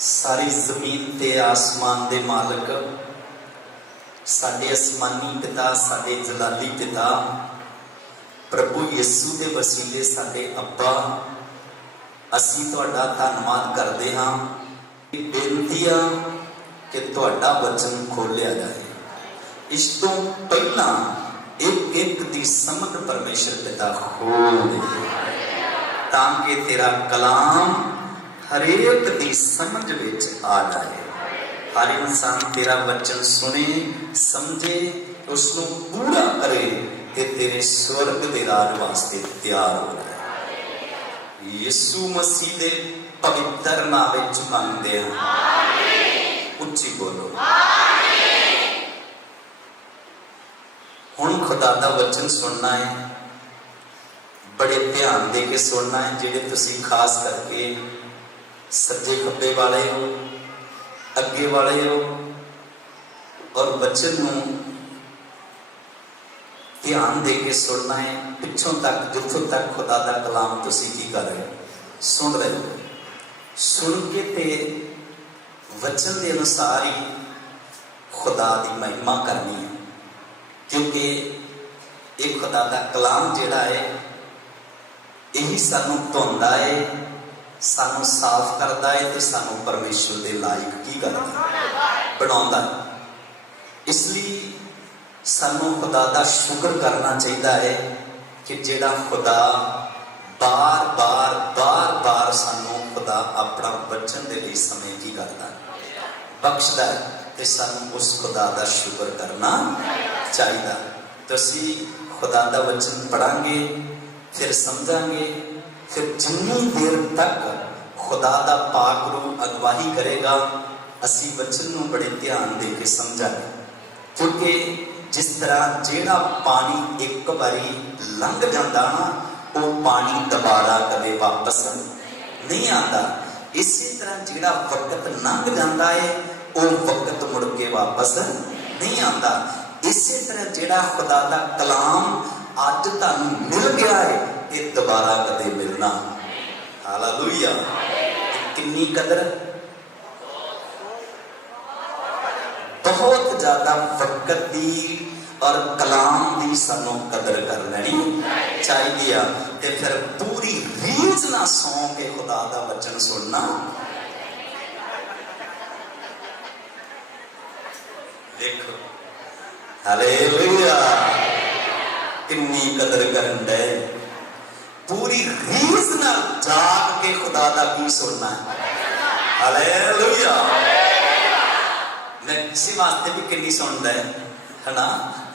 सारी जमीन ते आसमान दे मालक साडे आसमानी पिता, साडे जलाली पिता प्रभु यीशु दे वसीले साडे अब्बा, असीं तुहाडा धन्नवाद करदे हां। बेनती आ कि तुहाडा वचन खोलिया जाए। इस तो पहला एक एक दी समझ परमेश्वर पिता खोल दे, ताकि तेरा कलाम हरेक दी समझ विच आ जाए। हर इंसान तेरा वचन सुने, समझे, उसनू पूरा करे ते तेरे स्वर्ग दे राज वास्ते तैयार हो जाए। यीशु मसीह दे पवित्र नाम विच मंगदे हां। उच्ची बोलो हुण खुदा दा वचन सुनना है, बड़े ध्यान दे के सुनना है। जिहड़े तुसीं खास करके सज्जे खब्बे वाले हो, अगे वाले हो, और वचन नूं ध्यान दे के सुनना है। पिछों तक जिथों तक खुदा दा कलाम तुसीं की कर रहे हो, सुन रहे हो, सुन के ते वचन के अनुसार ही खुदा की महिमा करनी है। क्योंकि एक खुदा का कलाम जिहड़ा है यही सानू धोंदा है, सानू साफ करता है, तो सानू परमेश्वर के लायक की करता बनाउंदा है। इसलिए सानू खुदा का शुक्र करना चाहिए है कि जिहड़ा खुदा बार बार बार बार सानू खुदा अपना वचन के लिए समय की करता बख्शदा है, तो सानू उस खुदा का शुक्र करना चाहिए। तो असीं खुदा का वचन पढ़ांगे, फिर समझांगे, फिर जिन्नी देर तक खुदा का पाक रूह अगवाही करेगा असीं वचन नूं बड़े ध्यान दे के समझांगे। क्योंकि जिस तरह जिहड़ा पानी एक बारी लंघ जाता ना, वो पानी दोबारा कदे वापस नहीं आता। इसी तरह जिहड़ा वक्त लंघ जाता है वो वक्त मुड़ के वापस नहीं आता। इसी तरह जिहड़ा खुदा दा कलाम अज तुहानूं मिल गया है, ये दोबारा कदे मिलना। हालेलुया। कितनी कदर, बहुत ज्यादा वक्त दी और कलाम दी सानू कदर कर लेनी चाहिए। ते फिर पूरी रीझ ना सौ के खुदा दा वचन सुनना। देखो हालेलुया, कितनी कदर करन दे, पूरी रीझ ना जाग के खुदा दा की सुनना है। हालेलुया। मैं इसी वास्ते भी कितनी सुनता है ना,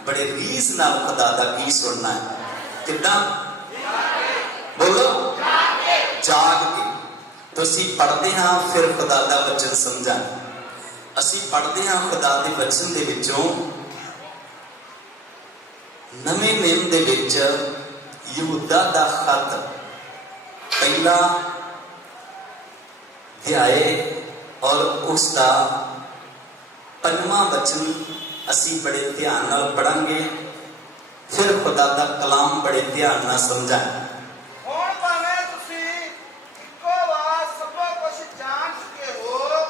बड़े रीझ नाल खुदा दा की सुनना है। कितना बोलो, जाग के। तो असीं पढ़ते हाँ, फिर खुदा दा वचन समझा। असीं पढ़ते हाँ खुदा दे वचन दे विचों नवे नियम दे विच यहूदा दा खत पहला अध्याय और उसका 5वां वचन असीं बड़े ध्यान नाल पढ़ांगे, फिर खुदा दा कलाम बड़े ध्यान नाल समझांगे।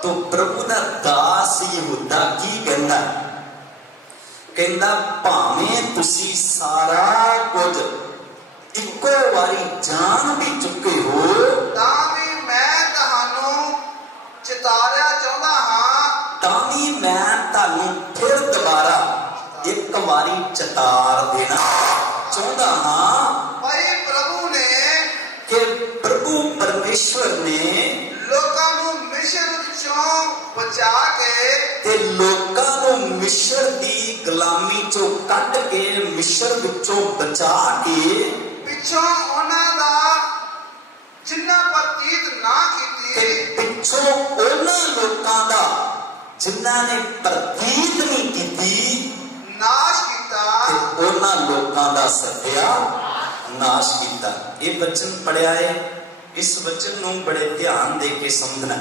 तो प्रभु दा दास यहूदा की कहंदा, कहंदा भावें तुसीं सारा कुछ इक्को वारी जान भी चुके हो, तां भी मैं तुहानूं चितारिया चाहुंदा हां, तां भी मैं तुहानूं फिर दोबारा एक वारी चितार देना चाहुंदा हां। भाई प्रभु ने कि प्रभु परमेश्वर ने लोकां नूं मिस्र चों बचा के ते लोकां नूं मिस्र दी गुलामी चों कढ के, मिस्र विचों बचा के, पिछों उन्हां दा जिन्ना प्रतीत ना कीती, पिछों उन्हां लोकां दा जिन्हां ने प्रतीत नहीं कीती, नाश कीता, ते उन्हां लोकां दा सत्या नाश कीता। ये वचन पढ़िया है, इस वचन नूं बड़े ध्यान दे के समझना।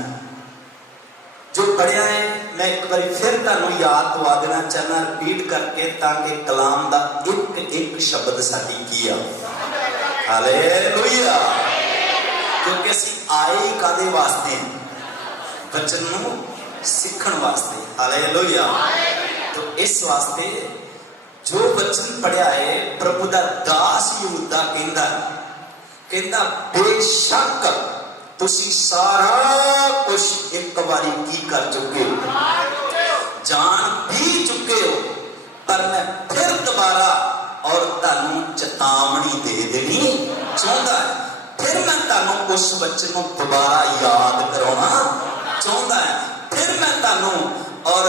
जो पढ़िया है मैं एक बार फिर तुहानूं याद दवा देना चाहना, रिपीट करके, ताकि कलाम दा एक एक शब्द साडी की आ। हालेलुया। क्योंकि असीं आए कादे वास्ते, वचन नूं सीखण वास्ते। हालेलुया। तो इस वास्ते जो वचन पढ़िया है प्रभु दा दास यूदा कहंदा बेशक तुसी सारा कुछ एक बारी की कर चुके हो, जान भी चुके हो, पर मैं फिर दोबारा और तुहानू चेतावनी दे देनी चाहता है। फिर मैं तुहानू उस वचन को दोबारा याद कराना चाहता है। फिर मैं तुहानू और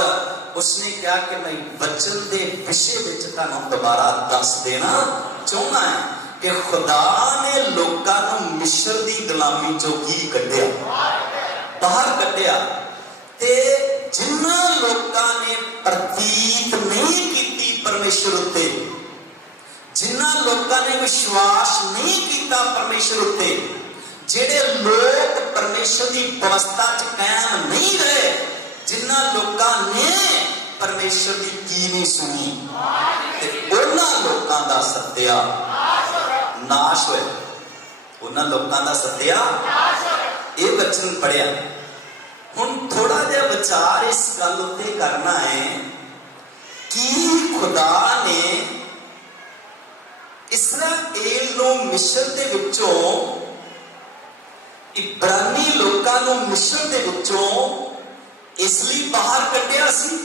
उसने कहा कि मैं वचन के विषय में तुहानू दोबारा दस देना चाहता है कि खुदा ने लोगों को मिस्र की गुलामी चों की कढ़िया, बाहर कढ़िया, ते जिन्ना लोगों ने प्रतीत नहीं की परमेश्वर उत्ते, जिन्ना लोगों ने विश्वास नहीं किया परमेश्वर उत्ते, जेड़े लोग परमेश्वर की व्यवस्था च कायम नहीं रहे, जिन्ना लोगों ने परमेश्वर की नहीं सुनी, उन्हां लोगों का सत्या नाश होया, उन्हां लोगों का सत्या। ये वचन पढ़िया। हुण थोड़ा जिहा विचार इस गल उत्ते करना है कि खुदा ने इस्राएल नूं मिस्र दे विचों, इब्रानी लोकां नूं मिस्र दे विचों इसलिए बाहर कढ़िया सी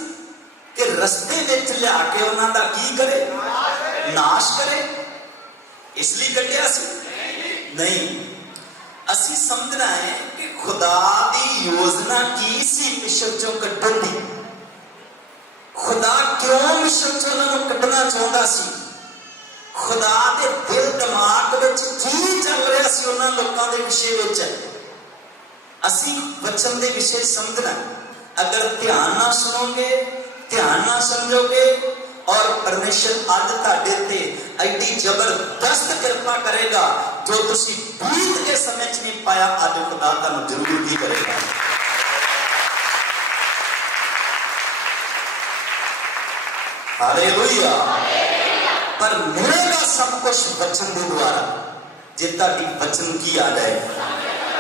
कि रस्ते विच लिया के उन्हां दा की करे, नाश करे, इसलिए कढ़िया सी? नहीं। असी समझना है कि खुदा दी योजना की सी मिस्र चों कढ़ण दी। खुदा क्यों मिस्र चों उन्हां नूं कढ़ना चाहुंदा सी? खुदा दे दिल दिमाग विच की चल रहा सी उन्हां लोकां दे विषय विच? असी वचन दे विषय समझना। अगर ध्यान ना सुनोगे, ध्यान ना समझोगे और परमेश्वर अज तुहाडे ते एडी जबरदस्त कृपा करेगा जो तुसी बीत के समय च नहीं पाया, अज खुदा तुहानू जरूर की करेगा। हालेलुया। पर मिलेगा सब कुछ वचन के द्वारा, जे तुहाडी वचन की आ जाए,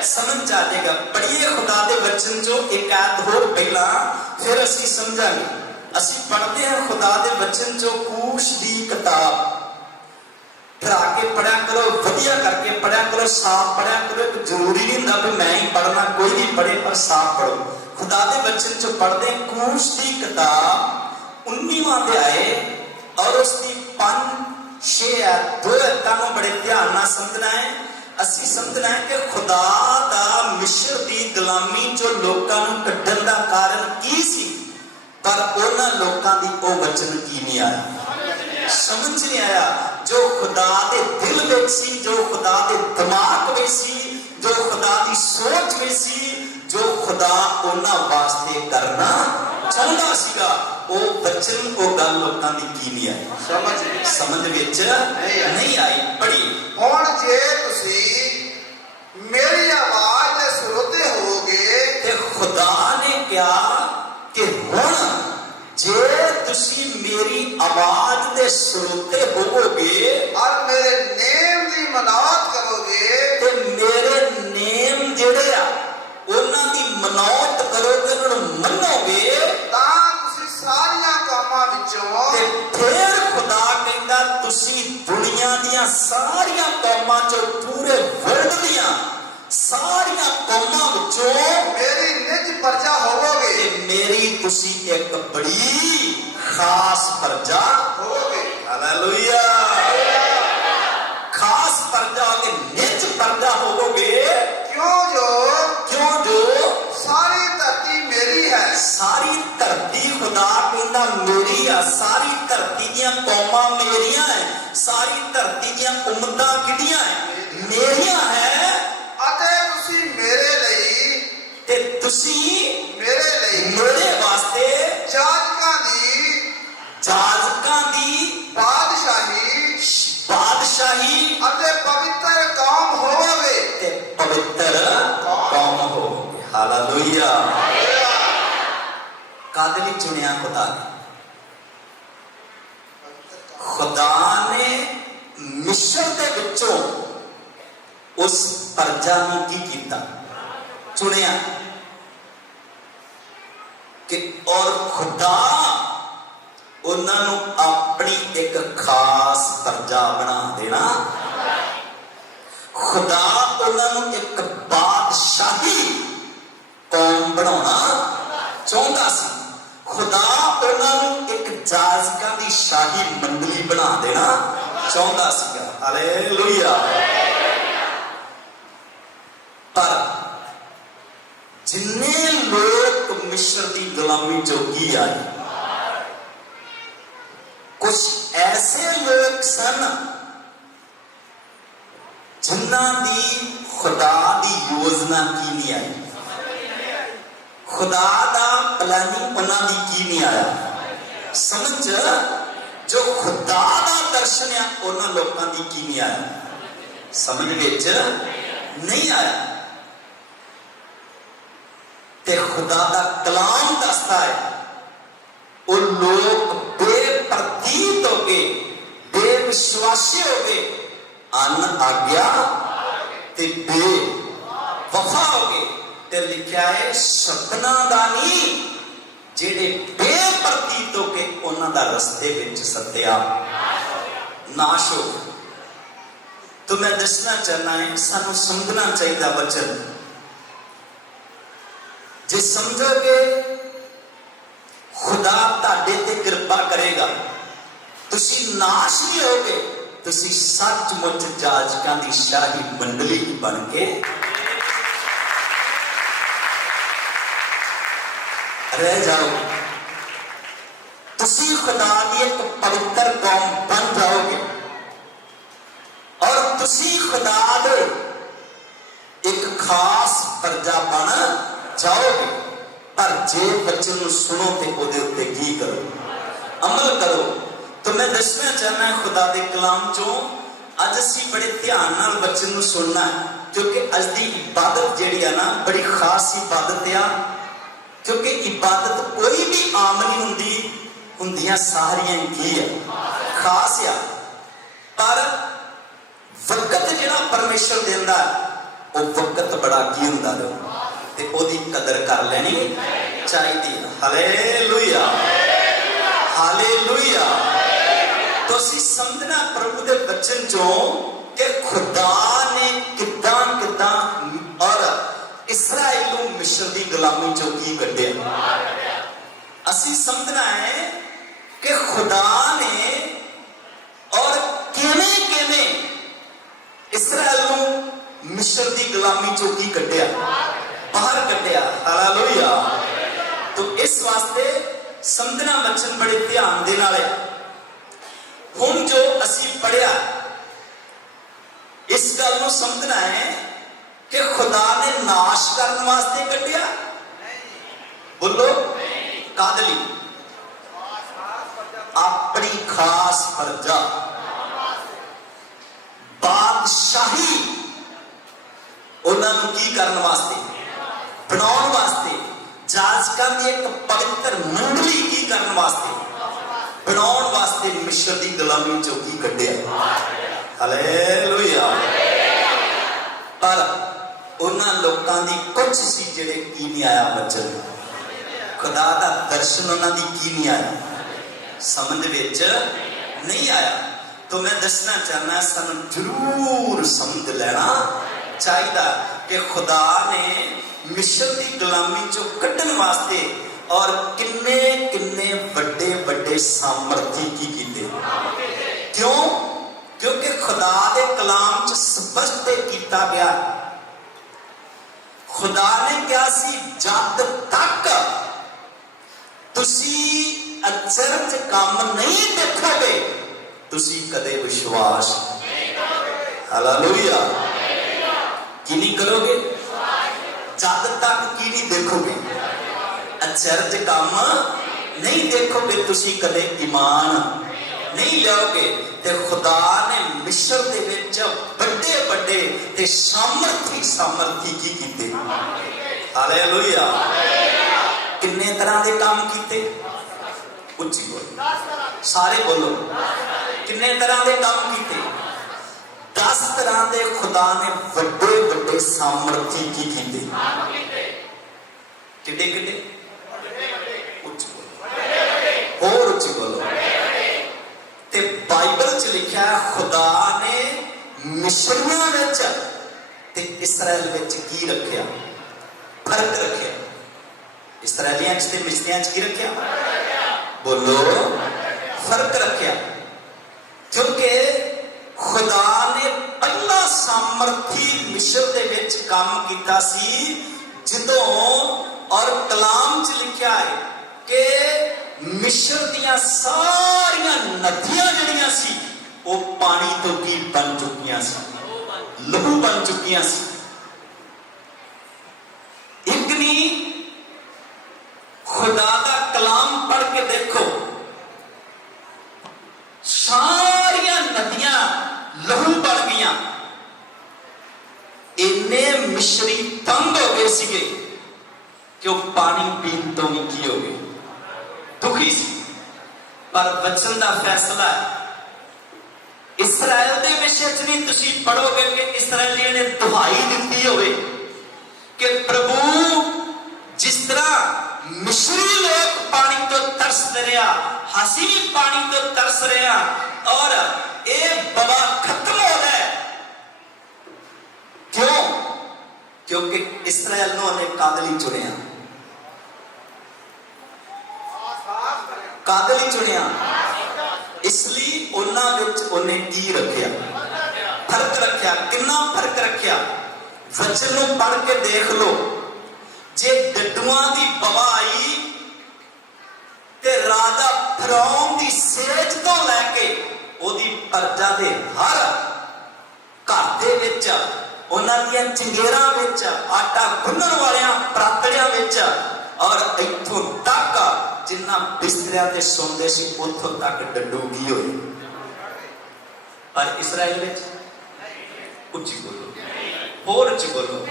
समझ आ जाएगा। पढ़िए खुदा के वचन जो एक आयत होर पहला, फिर असी समझांगे। असी पढ़ते हैं खुदा के वचन जो कूश दी किताब, फिर आके पढ़ा करो, वधिया करके पढ़ा करो, साफ पढ़ा करो। एक जरूरी नहीं होंदा भी मैं ही पढ़ना, कोई भी पढ़े पर साफ पढ़ो। खुदा के वचन जो पढ़ते कूश दी किताब 19वां अध्याय और उसकी 5-6 2 आयतां बड़े ध्यान नाल समझना है। असी समझना है कि खुदा दा मिस्र दी गुलामी जो लोकां नूं कढ़ण दा कारण की सी, पर उन्हां लोकां दी ओ वचन की नहीं आया, समझ नहीं आया। जो खुदा दे दिल विच सी, जो खुदा दे दिमाग विच सी, जो खुदा दी सोच विच सी, जो खुदा उन्हां वास्ते करना चाहुंदा सीगा, ओ वचन ओ गल लोकां दी की नहीं आई, समझ विच नहीं आई। पढ़ी हुण जे तुसी मेरी आवाज दे सुरोते होगे, ते खुदा ने कहा कि हुण जे तुसी मेरी आवाज दे सुरोते होवोगे और मेरे नेम दी मनावत करोगे, ते मेरे नेम जेड़े आ उन्हां दी मनावत करोगे, उन्हां नूं मनोगे, तां तुसी सारियां कामां विचों, ते फिर खुदा कहंदा तुसी दुनिया दियां सारियां कौमां चों, पूरे वर्ल्ड दियां सारियां कौमां विचों मेरी निज प्रजा होवोगे, ते मेरी तुसी एक बड़ी खास प्रजा होवोगे। हालेलुया। खास प्रजा के निज प्रजा होवोगे। क्यों जो सारी धरती मेरी है, सारी धरती खुदा कहंदा मेरी आ, सारी धरती दियां कौमां मेरियां है, सारी धरती दियां उम्मतां किहड़ियां है, मेरियां है। अते तुसी मेरे लई, ते तुसी मेरे लई मेरे वास्ते जाजकां दी बादशाही अते पवित्र कौम होवोगे, ते पवित्र कौम होवोगे। हालेलुया। कादे लई चुनिया खुदा ने? खुदा ने मिस्र दे विचों उस प्रजा नूं की कीता? चुनिया। कि और खुदा उन्होंने अपनी एक खास प्रजा बना देना। खुदा उन्होंने एक बादशाही कौम बनाना चाहता सी। खुदा उन्होंने एक जाजकां दी शाही मंडली बना देना चाहता सीगा। हालेलुया। पर जिन्ने लोग मिस्र की गुलामी जोगी आए, कुछ ऐसे लोग सन जिन्हां दी खुदा दी योजना की नहीं आई, खुदा दा प्लानिंग उन्हां दी की नहीं आया समझ। जो खुदा दा दर्शन है उन्हां लोकां दी की नहीं आया समझ विच नहीं आया। ते खुदा दा कलाम दसदा है वो लोग बेप्रतीत हो गए, बेविश्वासी हो गए, अन आज्ञा ते बेवफा हो गए। ते लिखा है सपना दा नहीं, जेड़े बेप्रतीत हो के उन्हां दा रस्ते विच सत्या नाश हो। तो मैं दसना चाहना है सानू समझना चाहिए वचन। जे समझोगे खुदा तुहाडे ते कृपा करेगा, तुसी नाश नहीं होगे, तुसी सचमुच जाजकां दी शाही मंडली बन के रह जाओगे। तुसी खुदा की एक पवित्र कौम बन जाओगे और तुसी खुदा दे एक खास प्रजा बन जाओगे। पर जे बच्चों सुनो तो ओदे उत्ते की करो, अमल करो। तो मैं दसना चाहना खुदा दे कलाम चो अज असी बड़े ध्यान नाल बच्चों सुनना है, क्योंकि अज दी इबादत जिहड़ी है ना बड़ी खास इबादत है। क्योंकि इबादत कोई भी आम नहीं हुंदी, हुंदियां सारियां की है खास है। पर वक्त जिहड़ा परमेश्वर देंदा वो वक्त बड़ा की हुंदा है ते ओदी कदर कर लेनी चाहिए। Hallelujah hallelujah. तो असीं समझना प्रभु दे वचन चों कि खुदा ने किदां किदां और इस्राएल नूं मिस्र दी गुलामी चों की कढिया। असीं समझना है कि खुदा ने और किवें किवें इस्राएल नूं मिस्र दी गुलामी चों की कढिया, बाहर कढिया। हालेलुया। तो इस वास्ते समझना वचन बड़े ध्यान दे नाल है। हुण जो असीं पढ़िया इस गल नूं समझना है कि खुदा ने नाश करने वास्ते कढिया। बोलो काहदे लई? अपनी खास प्रजा बादशाही उन्होंने की करने वास्ते बनाने वास्ते, जाजकां दी एक पवित्र मंडली की करने वास्ते बनाने वास्ते मिस्र दी गुलामी चों की कढिया। हालेलुया। पर उन्हां लोकां दी कुछ सी जिहड़े की नहीं आया वचन, खुदा दा दर्शन उन्हां दी की नहीं आया, समझ विच नहीं आया। तो मैं दसना चाहना सानू जरूर समझ लेना चाहिए कि खुदा ने मिस्र की गुलामी चो कढ़न वास्ते और किन्ने किन्ने बड़े बड़े सामर्थी की कीते। क्यों? क्योंकि खुदा के कलाम च स्पष्ट किया गया, खुदा ने क्या सी जब तक तुसी अचरज काम नहीं देखोगे तुसी कदे विश्वास हालेलुया की नहीं करोगे। जब तक की नहीं देखोगे, अचरज काम नहीं देखोगे, तुसी कदे ईमान नहीं लाओगे। ते खुदा ने मिस्र दे विच बड़े बड़े ते सामर्थी की कीते। हालेलुया। किन्ने तरह के काम कीते? उच्ची बोलो, सारे बोलो। किन्ने तरह के काम कीते? 10 तरह के खुदा ने बड़े बड़े सामर्थी की कीते। किड्डे किड्डे ਮਿਸ਼ਰੀਆਂ ਵਿੱਚ ਤੇ ਇਸਰਾਇਲ ਵਿੱਚ ਕੀ ਰੱਖਿਆ? ਫਰਕ ਰੱਖਿਆ। ਇਸਰਾਇਲੀਆਂ 'ਚ ਤੇ ਮਿਸਰੀਆਂ 'ਚ ਕੀ ਰੱਖਿਆ? ਬੋਲੋ, ਫਰਕ ਰੱਖਿਆ। ਕਿਉਂਕਿ ਖੁਦਾ ਨੇ ਪਹਿਲਾ ਸਾਮਰਥੀ ਮਿਸਰ ਦੇ ਵਿੱਚ ਕੰਮ ਕੀਤਾ ਸੀ ਜਦੋਂ, ਔਰ ਕਲਾਮ 'ਚ ਲਿਖਿਆ ਹੈ ਕਿ ਮਿਸਰ ਦੀਆਂ ਸਾਰੀਆਂ ਨਦੀਆਂ ਜਿਹੜੀਆਂ ਸੀ ਉਹ ਪਾਣੀ ਤੋਂ ਕੀ ਬਣ ਚੁੱਕੀਆਂ ਸੀ? ਲਹੂ ਬਣ ਚੁੱਕੀਆਂ ਸੀ। ਇੱਕ ਨਹੀਂ, ਖੁਦਾ ਦਾ ਕਲਾਮ ਪੜ੍ਹ ਕੇ ਦੇਖੋ, ਸਾਰੀਆਂ ਨਦੀਆਂ ਲਹੂ ਬਣ ਗਈਆਂ। ਇੰਨੇ ਮਿਸਰੀ ਤੰਗ ਹੋ ਗਏ ਸੀਗੇ ਕਿ ਉਹ ਪਾਣੀ ਪੀਣ ਤੋਂ ਵੀ ਕੀ ਹੋ ਗਏ? ਦੁਖੀ ਸੀ। ਪਰ ਬਚਨ ਦਾ ਫੈਸਲਾ ਹੈ। ਇਸਰਾਇਲ ਦੇ ਵਿਸ਼ੇ 'ਚ ਨਹੀਂ ਤੁਸੀਂ ਪੜੋਗੇ ਕਿ ਇਸਰਾਇਲੀਆਂ ਨੇ ਦੁਹਾਈ ਦਿੱਤੀ ਹੋਵੇ ਕਿ ਪ੍ਰਭੂ ਜਿਸ ਤਰ੍ਹਾਂ ਮਿਸਰੀ ਲੋਕ ਪਾਣੀ ਤੋਂ ਤਰਸਦੇ ਰਿਹਾ, ਅਸੀਂ ਵੀ ਪਾਣੀ ਤੋਂ ਤਰਸ ਰਹੇ ਹਾਂ ਔਰ ਇਹ ਬਵਾ ਖਤਮ ਹੋ ਜਾਏ। ਕਿਉਂ? ਕਿਉਂਕਿ ਇਸਰਾਇਲ ਨੂੰ ਉਹਨੇ ਕਾਦਲੀ ਚੁਣਿਆ। ਕਾਦਲੀ ਚੁਣਿਆ, ਇਸ ਲਈ ਉਹਨਾਂ ਵਿੱਚ ਉਹਨੇ ਕੀ ਰੱਖਿਆ? ਫਰਕ ਰੱਖਿਆ। ਕਿੰਨਾ ਫਰਕ ਰੱਖਿਆ? ਵਚਨ ਨੂੰ ਪੜ੍ਹ ਕੇ ਦੇਖ ਲਓ। ਜੇ ਡੱਡੂਆਂ ਦੀ ਬਵਾ ਆਈ ਤੇ ਰਾਜਾ ਫਿਰੌਨ ਦੀ ਸੇਜ ਤੋਂ ਲੈ ਕੇ ਉਹਦੀ ਪ੍ਰਜਾ ਦੇ ਹਰ ਘਰ ਦੇ ਵਿੱਚ, ਉਹਨਾਂ ਦੀਆਂ ਚੰਗੇਰਾਂ ਵਿੱਚ, ਆਟਾ ਗੁੰਨਣ ਵਾਲਿਆਂ ਪ੍ਰਾਤੜਿਆਂ ਵਿੱਚ, ਔਰ ਇੱਥੋਂ ਤੱਕ ਜਿੰਨਾ ਬਿਸਤਰਿਆਂ ਤੇ ਸੌਂਦੇ ਸੀ ਉੱਥੋਂ ਤੱਕ ਡੱਡੂ ਕੀ ਹੋਏ। ਪਰ ਇਸਰਾਇਲ ਵਿੱਚ ਉੱਚੀ ਬੋਲੋ, ਹੋਰ ਉੱਚੀ ਬੋਲੋ।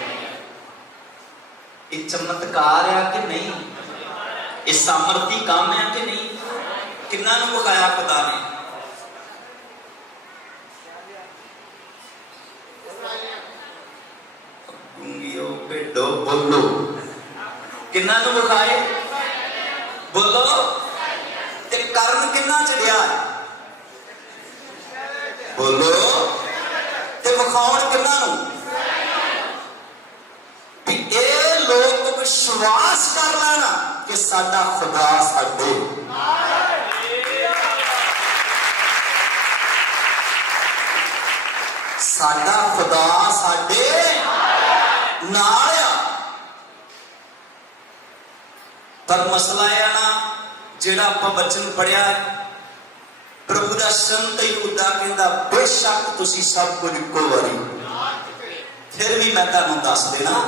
ਇਹ ਚਮਤਕਾਰ ਆ ਕਿ ਨਹੀਂ? ਇਹ ਸਾਮਰਥੀ ਕੰਮ ਹੈ ਕਿ ਨਹੀਂ? ਕਿੰਨਾ ਨੂੰ ਵਿਖਾਇਆ ਖੁਦਾ ਨੇ? ਗੁੰਗੀਓ ਭੇਡੋ ਬੋਲੋ, ਕਿੰਨਾ ਨੂੰ ਵਿਖਾਏ? ਬੋਲੋ। ਤੇ ਕਰਨ ਕਿੰਨਾ ਚੜਿਆ? ਬੋਲੋ। ਤੇ ਵਿਖਾਉਣ ਕਿੰਨਾ ਨੂੰ? ਵੀ ਇਹ ਲੋਕ ਵਿਸ਼ਵਾਸ ਕਰ ਲੈਣਾ ਕਿ ਸਾਡਾ ਖੁਦਾ ਸਾਡੇ ਨਾਲ ਆ। ਪਰ ਮਸਲਾ ਇਹ ਆ ਨਾ, ਜਿਹੜਾ ਆਪਾਂ ਬਚਨ ਪੜਿਆ, ਪ੍ਰਭੂ ਦਾ ਸੰਤ ਯਹੂਦਾ ਕਹਿੰਦਾ ਬੇਸ਼ੱਕ ਤੁਸੀਂ ਸਭ ਕੁਝ ਇੱਕੋ ਵਾਰੀ, ਫਿਰ ਵੀ ਮੈਂ ਤੁਹਾਨੂੰ ਦੱਸ ਦੇਣਾ।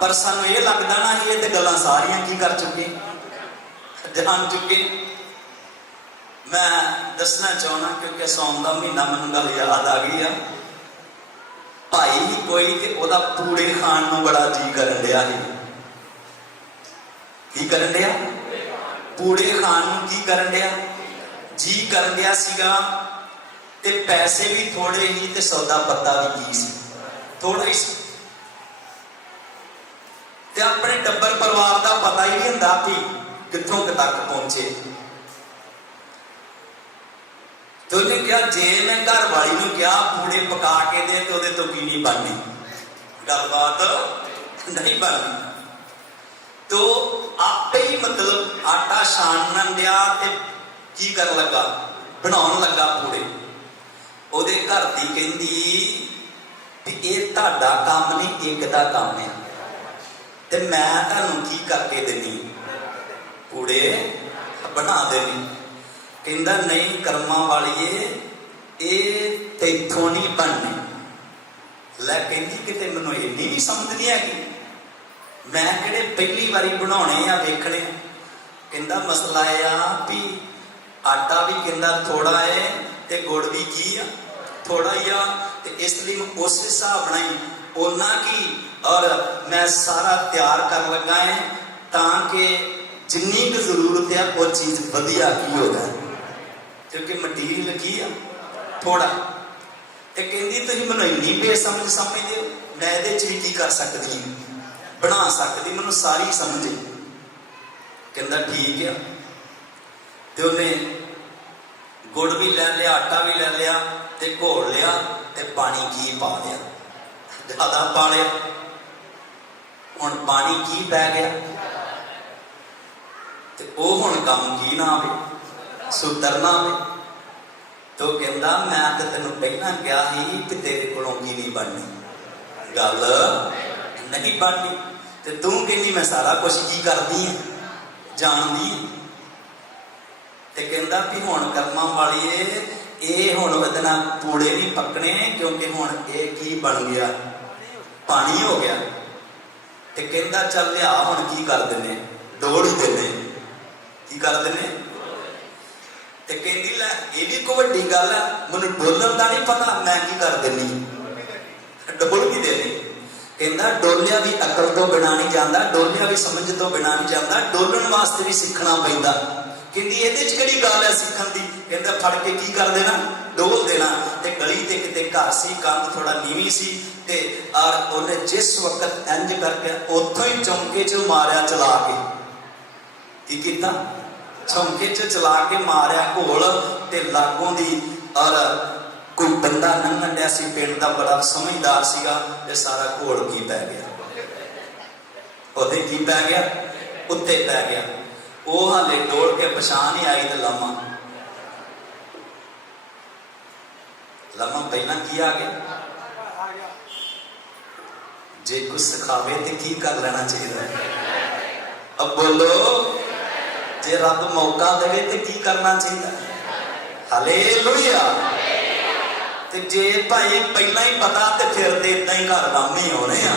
ਪਰ ਸਾਨੂੰ ਇਹ ਲੱਗਦਾ ਨਾ ਇਹ ਤੇ ਗੱਲਾਂ ਸਾਰੀਆਂ ਕੀ ਕਰ ਚੁੱਕੇ, ਜਾਣ ਚੁੱਕੇ। ਮੈਂ ਦੱਸਣਾ ਚਾਹੁੰਦਾ ਕਿਉਂਕਿ ਸੌਣ ਦਾ ਮਹੀਨਾ ਮੈਨੂੰ ਗੱਲ ਯਾਦ ਆ ਗਈ ਆ। ਭਾਈ ਹੀ ਕੋਈ ਤੇ ਉਹਦਾ ਪੂੜੇ ਖਾਣ ਨੂੰ ਬੜਾ ਜੀ ਕਰਨ ਡਿਆ ਸੀ। ਕੀ ਕਰਨ ਡਿਆ? ਪੂੜੇ ਖਾਣ ਨੂੰ ਕੀ ਕਰਨ ਡਿਆ? ਜੀ ਕਰਨ ਡਿਆ ਸੀਗਾ। ਤੇ ਪੈਸੇ ਵੀ ਥੋੜੇ ਹੀ ਤੇ ਸੌਦਾ ਪੱਤਾ ਵੀ ਕੀ ਸੀ? ਥੋੜਾ ਹੀ ਸੀ। ਤੇ ਆਪਣੇ ਟੱਬਰ ਪਰਿਵਾਰ ਦਾ ਪਤਾ ਹੀ ਨਹੀਂ ਹੁੰਦਾ ਕਿ ਕਿੱਥੋਂ ਤੱਕ ਪਹੁੰਚੇ। ਤੇ ਉਹਨੇ ਕਿਹਾ ਜੇ ਮੈਂ ਘਰ ਵਾਲੀ ਨੂੰ ਕਿਹਾ ਪੂੜੇ ਪਕਾ ਕੇ ਦੇ ਤੇ ਉਹਦੇ ਤੋਂ ਕੀ ਨਹੀਂ ਬਣਨੀ, ਗੱਲਬਾਤ ਨਹੀਂ ਬਣਨੀ। ਤੋ ਆਪੇ ਹੀ ਮਤਲਬ ਆਟਾ ਛਾਣਨ ਡਿਆ ਤੇ ਕੀ ਕਰਨ ਲੱਗਾ? ਬਣਾਉਣ ਲੱਗਾ ਪੂੜੇ। ਉਹਦੇ ਘਰ ਦੀ ਕਹਿੰਦੀ ਵੀ ਇਹ ਤੁਹਾਡਾ ਕੰਮ ਨਹੀਂ, ਇੱਕ ਦਾ ਕੰਮ ਹੈ ਤੇ ਮੈਂ ਤੁਹਾਨੂੰ ਕੀ ਕਰਕੇ ਦੇਣੀ? ਪੂੜੇ ਬਣਾ ਦੇਣੀ। ਕਹਿੰਦਾ ਨਹੀਂ ਕਰਮਾਂ ਵਾਲੀਏ, ਇਹ ਤੈਥੋਂ ਨਹੀਂ ਬਣਨੇ। ਲੈ ਕਹਿੰਦੀ ਕਿਤੇ ਮੈਨੂੰ ਇੰਨੀ ਵੀ ਸਮਝ ਨਹੀਂ ਹੈਗੀ, ਮੈਂ ਕਿਹੜੇ ਪਹਿਲੀ ਵਾਰੀ ਬਣਾਉਣੇ ਆ ਵੇਖਣੇ। ਕਹਿੰਦਾ ਮਸਲਾ ਇਹ ਆ ਵੀ ਆਟਾ ਵੀ ਕਹਿੰਦਾ ਥੋੜਾ ਹੈ ਤੇ ਗੁੜ ਵੀ ਕੀ ਆ? ਥੋੜਾ ਹੀ ਆ। ਤੇ ਇਸ ਲਈ ਮੈਂ ਉਸ ਹਿਸਾਬ ਬਣਾਈ ਉਹਨਾਂ ਕੀ, ਔਰ ਮੈਂ ਸਾਰਾ ਤਿਆਰ ਕਰਨ ਲੱਗਾ ਹੈ ਤਾਂ ਕਿ ਜਿੰਨੀ ਕੁ ਜ਼ਰੂਰਤ ਆ ਉਹ ਚੀਜ਼ ਵਧੀਆ ਕੀ ਹੋ ਜਾਏ, ਕਿਉਂਕਿ ਮਟੀਰੀਅਲ ਕੀ ਆ? ਥੋੜਾ। ਤੇ ਕਹਿੰਦੀ ਤੁਸੀਂ ਮੈਨੂੰ ਇੰਨੀ ਬੇਸਮਝ ਸਮਝਦੇ ਹੋ, ਮੈਂ ਇਹਦੇ ਚ ਵੀ ਕੀ ਕਰ ਸਕਦੀ ਹਾਂ, ਬਣਾ ਸਕਦੀ, ਮੈਨੂੰ ਸਾਰੀ ਸਮਝ। ਕਹਿੰਦਾ ਠੀਕ ਆ। ਤੇ ਉਹਨੇ ਗੁੜ ਵੀ ਲੈ ਲਿਆ, ਆਟਾ ਵੀ ਲੈ ਲਿਆ ਤੇ ਘੋਲ ਲਿਆ ते पानी की पा लिया, ज्यादा पा लिया। हुण पानी की पै गया ते ओ हुण काम की ना आवे, सुधरना आवे। तो कहंदा मैं तो तेनों पहला कहा ही कि तेरे कोलों की नहीं बननी, गल नहीं बननी। ते तू कहनी मैं सारा कुछ की करदी है, जानदी है। ते कहंदा भी हुण कर्मां वालीए ये हुण वदना पूड़े नहीं पकने, क्योंकि हुण ये की बन गया, पानी हो गया। ते कहंदा चल लिया हुण की कर देने, डोल ही देने। की कर देने? ते कहंदी लै ये भी कोई वड्डी गल है, मैनूं डोलण दा नहीं पता, मैं की कर देनी, डोल भी देनी। कहंदा डोलिया भी अकल तो बिना नहीं जाता, डोलिया भी समझ तो बिना नहीं जाता, डोलण वास्ते भी सीखना पैंदा। कहंदी इहदे च किहड़ी गल है सीखण दी? कहंदा फड़ के की कर देना, डोल देना। ते गली ते किते घर सी, कंध थोड़ा नीवी सी, ते और उन्हें जिस वक्त इंज करके उत्थों ही चौंके च मारिया चला के। की कीता? चौंके च चला के मारिया घोल, ते लागों दी और कोई बंदा लंघण डਿਆ सी, पिंड दा बड़ा समझदार सीगा, ते सारा घोल की पै गया, ओदे की पै गया, उत्ते पै गया। वो हाले डोल के पछाण ही आई, तो लम्मा पहला की आ गया। जे कुछ सिखावे तो की कर लेना चाहिए? अब बोलो, जे रब मौका देवे तो की करना चाहिए? हालेलुया। ते जे भाई पहला ही पता तो फिर तो इदा ही घर लामे होने आ,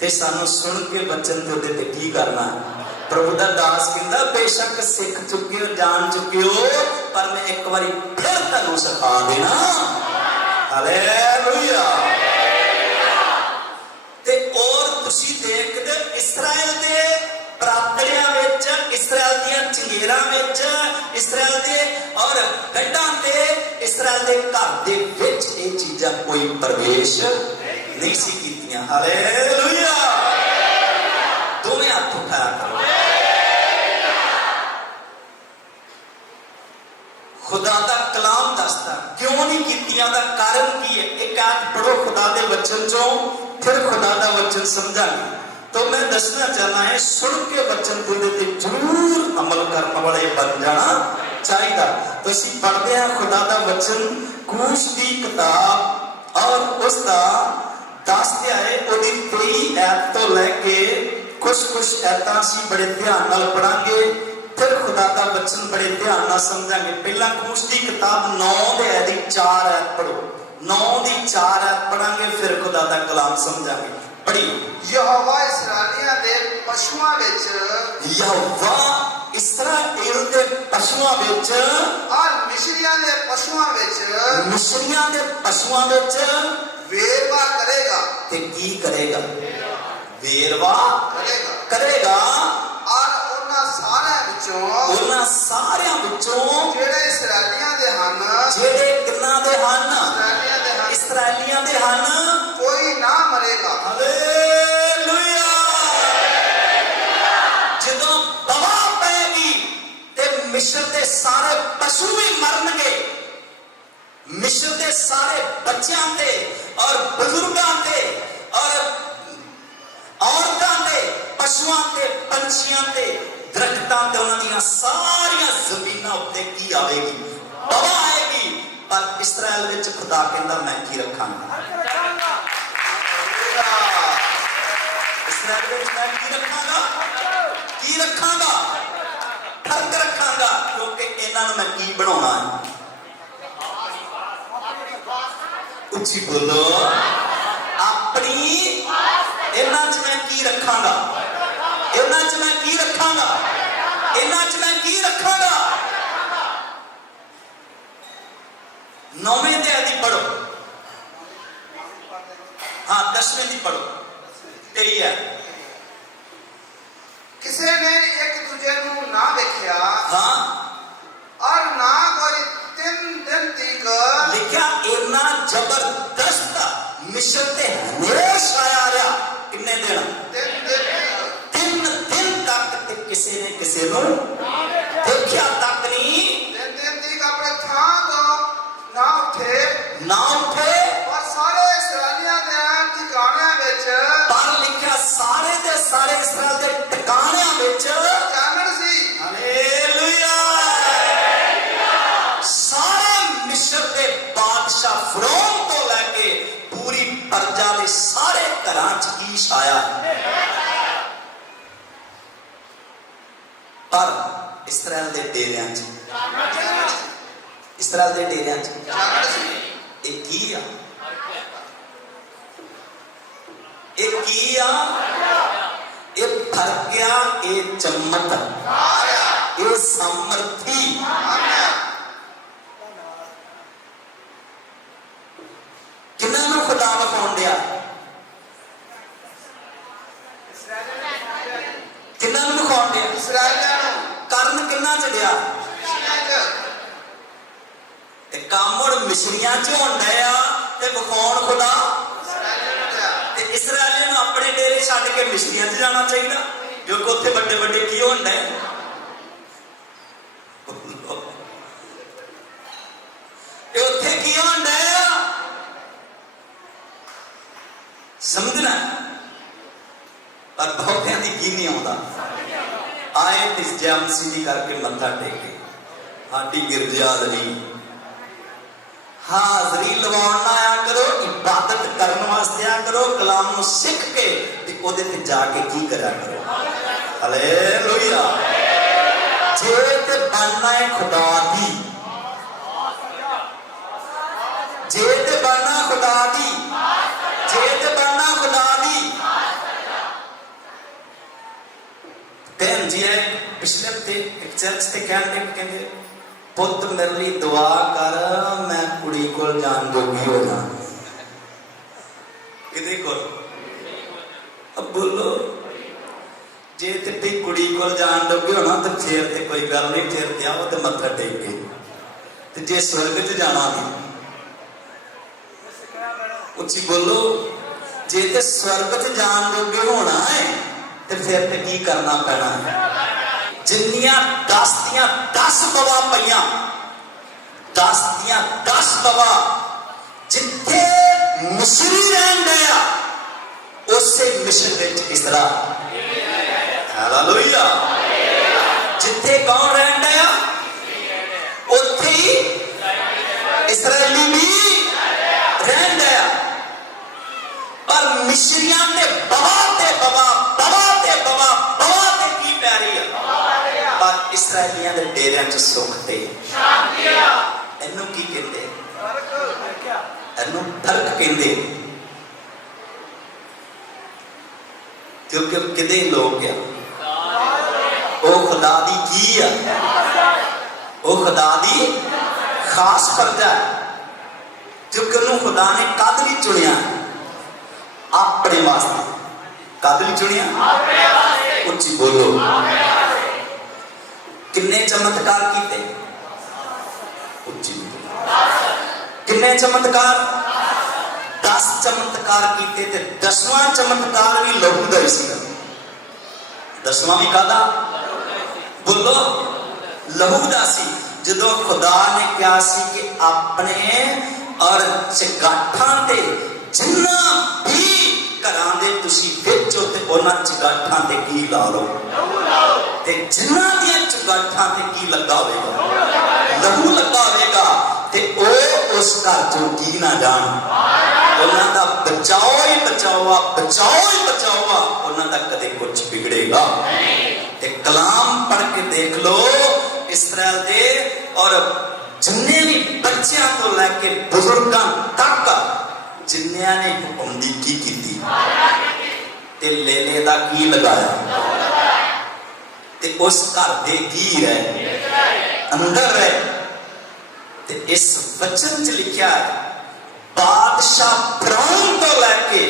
ते सानू सुन के बचन ते उहदे ते की करना? प्रभु दा दास कहंदा बेशक सीख चुके हो, जान चुके हो, पर मैं एक बारी फिर तुहानू सिखा देना। हालेलुया। ते और तुसी देखदे इस्राएल दे प्रार्थना विच, इस्राएल दियां चंगेरां विच, इस्राएल दे और गड्ढां ते, इस्राएल दे घर दे विच ये चीज़ां कोई प्रवेश नहीं सी कीतियां। हालेलुया। दोवें हाथ उठाया करो। खुदा दा कलाम दसदा क्यों नहीं कीतियां, दा कारण की है? एक आयत पढ़ो खुदा दे वचन चों, फिर खुदा दा वचन समझांगे। तो मैं दसना चाहना है, सुन के वचन ते जरूर अमल करने वाले बन जाना चाहिए। तो असीं पढ़ते हैं खुदा दा वचन, कूश दी किताब और उसका 10 अध्याय ओदी 23 आयत तो लैके कुछ आयतां असीं बड़े ध्यान नाल पढ़ांगे, फिर खुदा का वचन बड़े ध्यान नाल समझांगे। पहला कूश दी किताब 9 अध्याय दी 4 आयत पढ़ो, 9 दी 4 आयत पढ़ांगे, फिर खुदा का कलाम समझांगे। पढ़ी। यहोवा इस्राएलियां दे पशुआं विच, यहोवा इस्राएल दे पशुआं विच और मिस्रियां दे पशुआं विच, मिस्रियां दे पशुआं विच वेरवा करेगा। ते की करेगा? वेरवा करेगा। और उन्हां सारियां विचों जेड़े इस्राएलियां दे हन, जेड़े किन्ना दे हन? इस्राएलियां दे हन, कोई ना मरेगा। हालेलुया। जदों दवा पैगी ते मिस्र दे सारे पशु भी मरनगे, मिस्र दे सारे बच्चों ते और बुजुर्गों ते और औरतों ते, पशुओं ते, पंछियों ते, दरख्तां ते, उन्हां दीयां सारियां ज़मीनां उत्ते की आवेगी? दवा आएगी। पर इस्राएल विच खुदा कहंदा मैं की रखांगा? इस्राएल विच मैं की रखांगा? की रखांगा? फर्क रखांगा, क्योंकि इन्हां नूं मैं की बनाउणा है। उच्ची बोलो। अपनी इन्हां च मैं की रखांगा? इन्हां च मैं की रखांगा? इन्हां च मैं की रखांगा? 9वें अध्याय दी पढ़ो, हाँ 10वें दी पढ़ो। तेरी है किसी ने एक दूजे नूं ना देखिया, हाँ, और ना कोई 3 दिन तक लिखा। इन्ना जबरदस्त मिशन ते हमेशा आया रहा। किन्ने दिन? 3 दिन तक ते किसी ने किसी नूं देखिया तक नहीं। 3 दिन तक अपने थां तो ना उठे, ना उठे, और पर इसराइल के डेरिया च, इसराइल के डेरिया च ये की आ, ये की आ, ये फरकिया, ये चमक, ये सामर्थी। किन्ना नूं खुदा विखाउण दिया, किन्ना नूं विखाउण दिया, करन किन्ना च गया, काम और मिसरियां च होण दिया ते विखाउण खुदा ते इसराइलियां नूं अपने डेरे छड्ड के मिसरियां च जाना चाहिए, क्योंकि उत्थे बड़े बड़े की होण डे, उत्थे की होण डे समझना। पर बहुतियां दी की नहीं आउंदा, आए इस जैमसी दी करके मत्था टेके साडी गिरजादरी हाजरी लवाउण ना आया करो, इबादत करने वास्ते आया करो, कलाम नूं सिख के ते ओदे ते जाके की करा करो। हालेलुया। जे ते बनना है खुदा दी, जे ते बनना खुदा दी, जे ते बनना खुदा दी। भैन जी है पिछले हफ्ते एक चर्च से कहते पुत मेरे लिए दुआ कर, मैं कुड़ी को जान जोगी हो जा। अब बोलो जे ते कुड़ी को जान जोगी होना तो फिर ते कोई गल नहीं, फिर ते आओ ते मत्था टेक के ते जे स्वर्ग च जाना भी उच्ची बोलो, जे ते स्वर्ग च जान जोगे होना है ते फिर ते की करना पैना है। जिन्नियां 10 दियां 10 गवाह पईयां, 10 दियां 10 गवाह जिथे मिस्री रहन गया उसे मिशन विच इसरा। हालेलुया। जिथे कौन रहन गया उथे ही इसराइली भी रहन गया। पर मिस्रियां ने बवाते बवा बवाते बवा बवाते की प्यारी है, पर इसराइलियां दे डेरियां च सुख ते शांति आ। इन्नू की कहते, इन्नू फर्क कहते, क्योंकि किदे लोग आ ओ खुदा दी की आ, ओ खुदा दी खास प्रजा, क्योंकि उन्होंने खुदा ने कद नहीं चुनिया अपने वास्ते, कद नहीं चुनिया उच्ची बोलो। किन्ने चमत्कार किए, उच्ची किन्ने चमत्कार, 10 चमत्कार किए ते 10वां चमत्कार भी लहू का ही सीगा। 10वां भी कादा बोलो, लहू का सी। जदों खुदा ने कहा सी कि अपने और चगाठां ते जिन्ना भी घरां दे तुसीं बेचो ते उन्हां चगाठां ते की ला लो, ते जिन्ना दियां चगाठां ते की लगा होवेगा, लहू लगा होवेगा, ते ओ उस घर चों की ना जाण, उन्हां दा बचाओ ही बचाओ आ, बचाओ ही बचाओ आ, उन्हां दा कदे कुछ बिगड़ेगा नहीं। ते कलाम पढ़ के देख लो, इसराइल दे और जिन्ने भी बच्चों तो लैके बुजुर्गों तक जिन्नियां ने हुक्म दी की कीती ते लेले दा की लगाया ते उस घर दे की रहे अंदर रहे। ते इस वचन च लिखा है बादशाह फिरौन तो लैके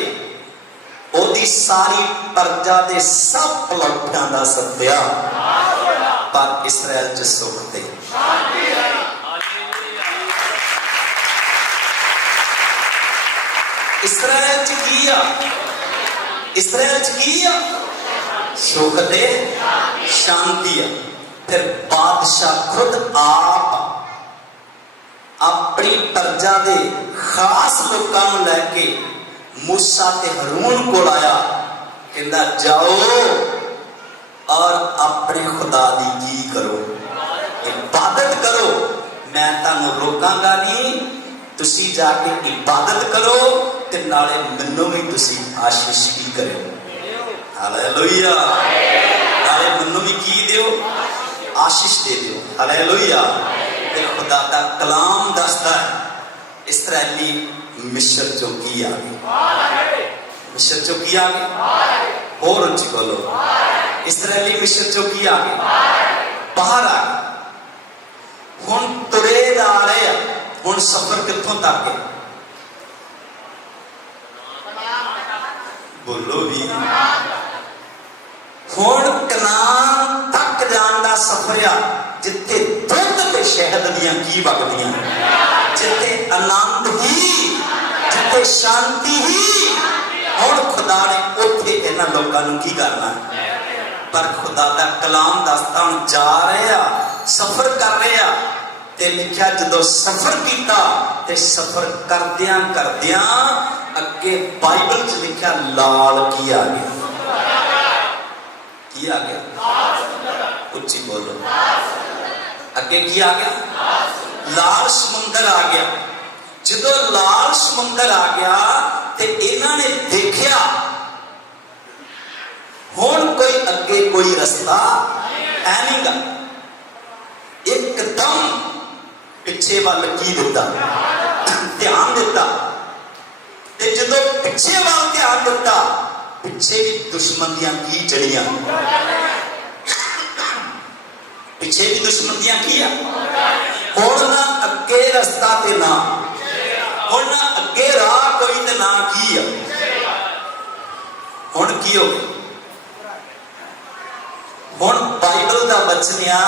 ओदी सारी प्रजा दे सब पलौठियां दा सत्या, पर इसराइल च सुख ते शांति है। इसराइल च की आ, इसराइल च की आ, सुख ते शांति आ। फिर बादशाह खुद आप अपनी प्रजा दे खास लोकां नूं लैके मूसा ते हारून को आया, कहंदा जाओ और अपने खुदा दी की करो, इबादत करो, मैं तुहानूं रोकांगा नहीं, तुसी जाके इबादत करो ते नाले मैनूं भी तुसी आशीष भी करो। हालेलुया। नाले मैनूं भी की दिओ आशीष दे दियो। हालेलुया। ते खुदा दा कलाम दसदा है इसराइली मिस्र चो की आ गए, मिस्र चो की आ गए, और उच्ची बोलो, इसराइली मिस्र चो की आ गए, बाहर आ गए। हुण तुरे जा रहे आ, हुण सफर कित्थों तक है? बोलो भी। हुण कनान तक जान दा सफर आ, जिथे दुध ते शहद दियां की वगदियां, जिथे आनंद ही, जिथे शांति ही। हुण खुदा ने उत्थे इन्हां लोकां नूं की करना? पर खुदा दा कलाम दसदा हुण जा रहे आ, सफर कर रहे आ, ते लिखिया जदों सफर कीता ते सफर करदियां करदियां अगे बाइबल च लिखिया लाल की आ गया। की आ गया? उच्ची बोलो। अगे की आ गया? लाल समुंदर आ गया। जदों लाल समुंदर आ गया ते इन्हां ने देखिया हुण कोई अगे कोई रस्ता है नहीं गा। एकदम पिछे वाल की दिता, ध्यान दिता, ते जदों पिछे वाल ध्यान दिता पिछे भी दुश्मन दियां की चढ़ियां, पिछे भी दुश्मन दियां की आ। हुण ना अगे रस्ता ते ना, हुण ना अगे राह कोई ते ना की आ। हुण की हो गया? हुण बाइबल दा वचन आ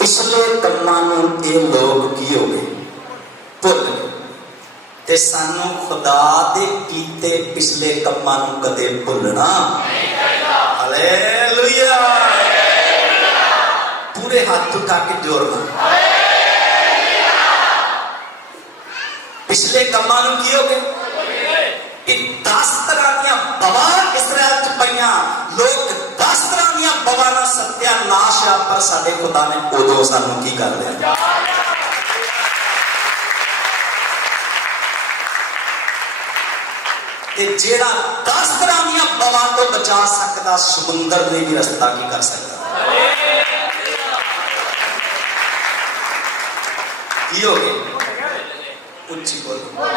पिछले कम्मां नूं ये लोग की हो गए? भुल गए। ते सानू खुदा दे कीते पिछले कम्मां नूं कदे भुलना नहीं चाहिदा। हालेलुया। पूरे हाथ उठा के जोरना। पिछले कम्मां नूं की हो गए? कि 10 तरह दी बवा इसराइल च पईयां, लोग 10 तरह दी बवा नाल सत्यानाश आ, पर साडे खुदा ने उदों सानू की कर लिया? ते जेड़ा 10 तरह दी बवा तो बचा सकदा, समुंदर ने भी रस्ता की कर सकदा। की हो गए? उच्ची बोलो।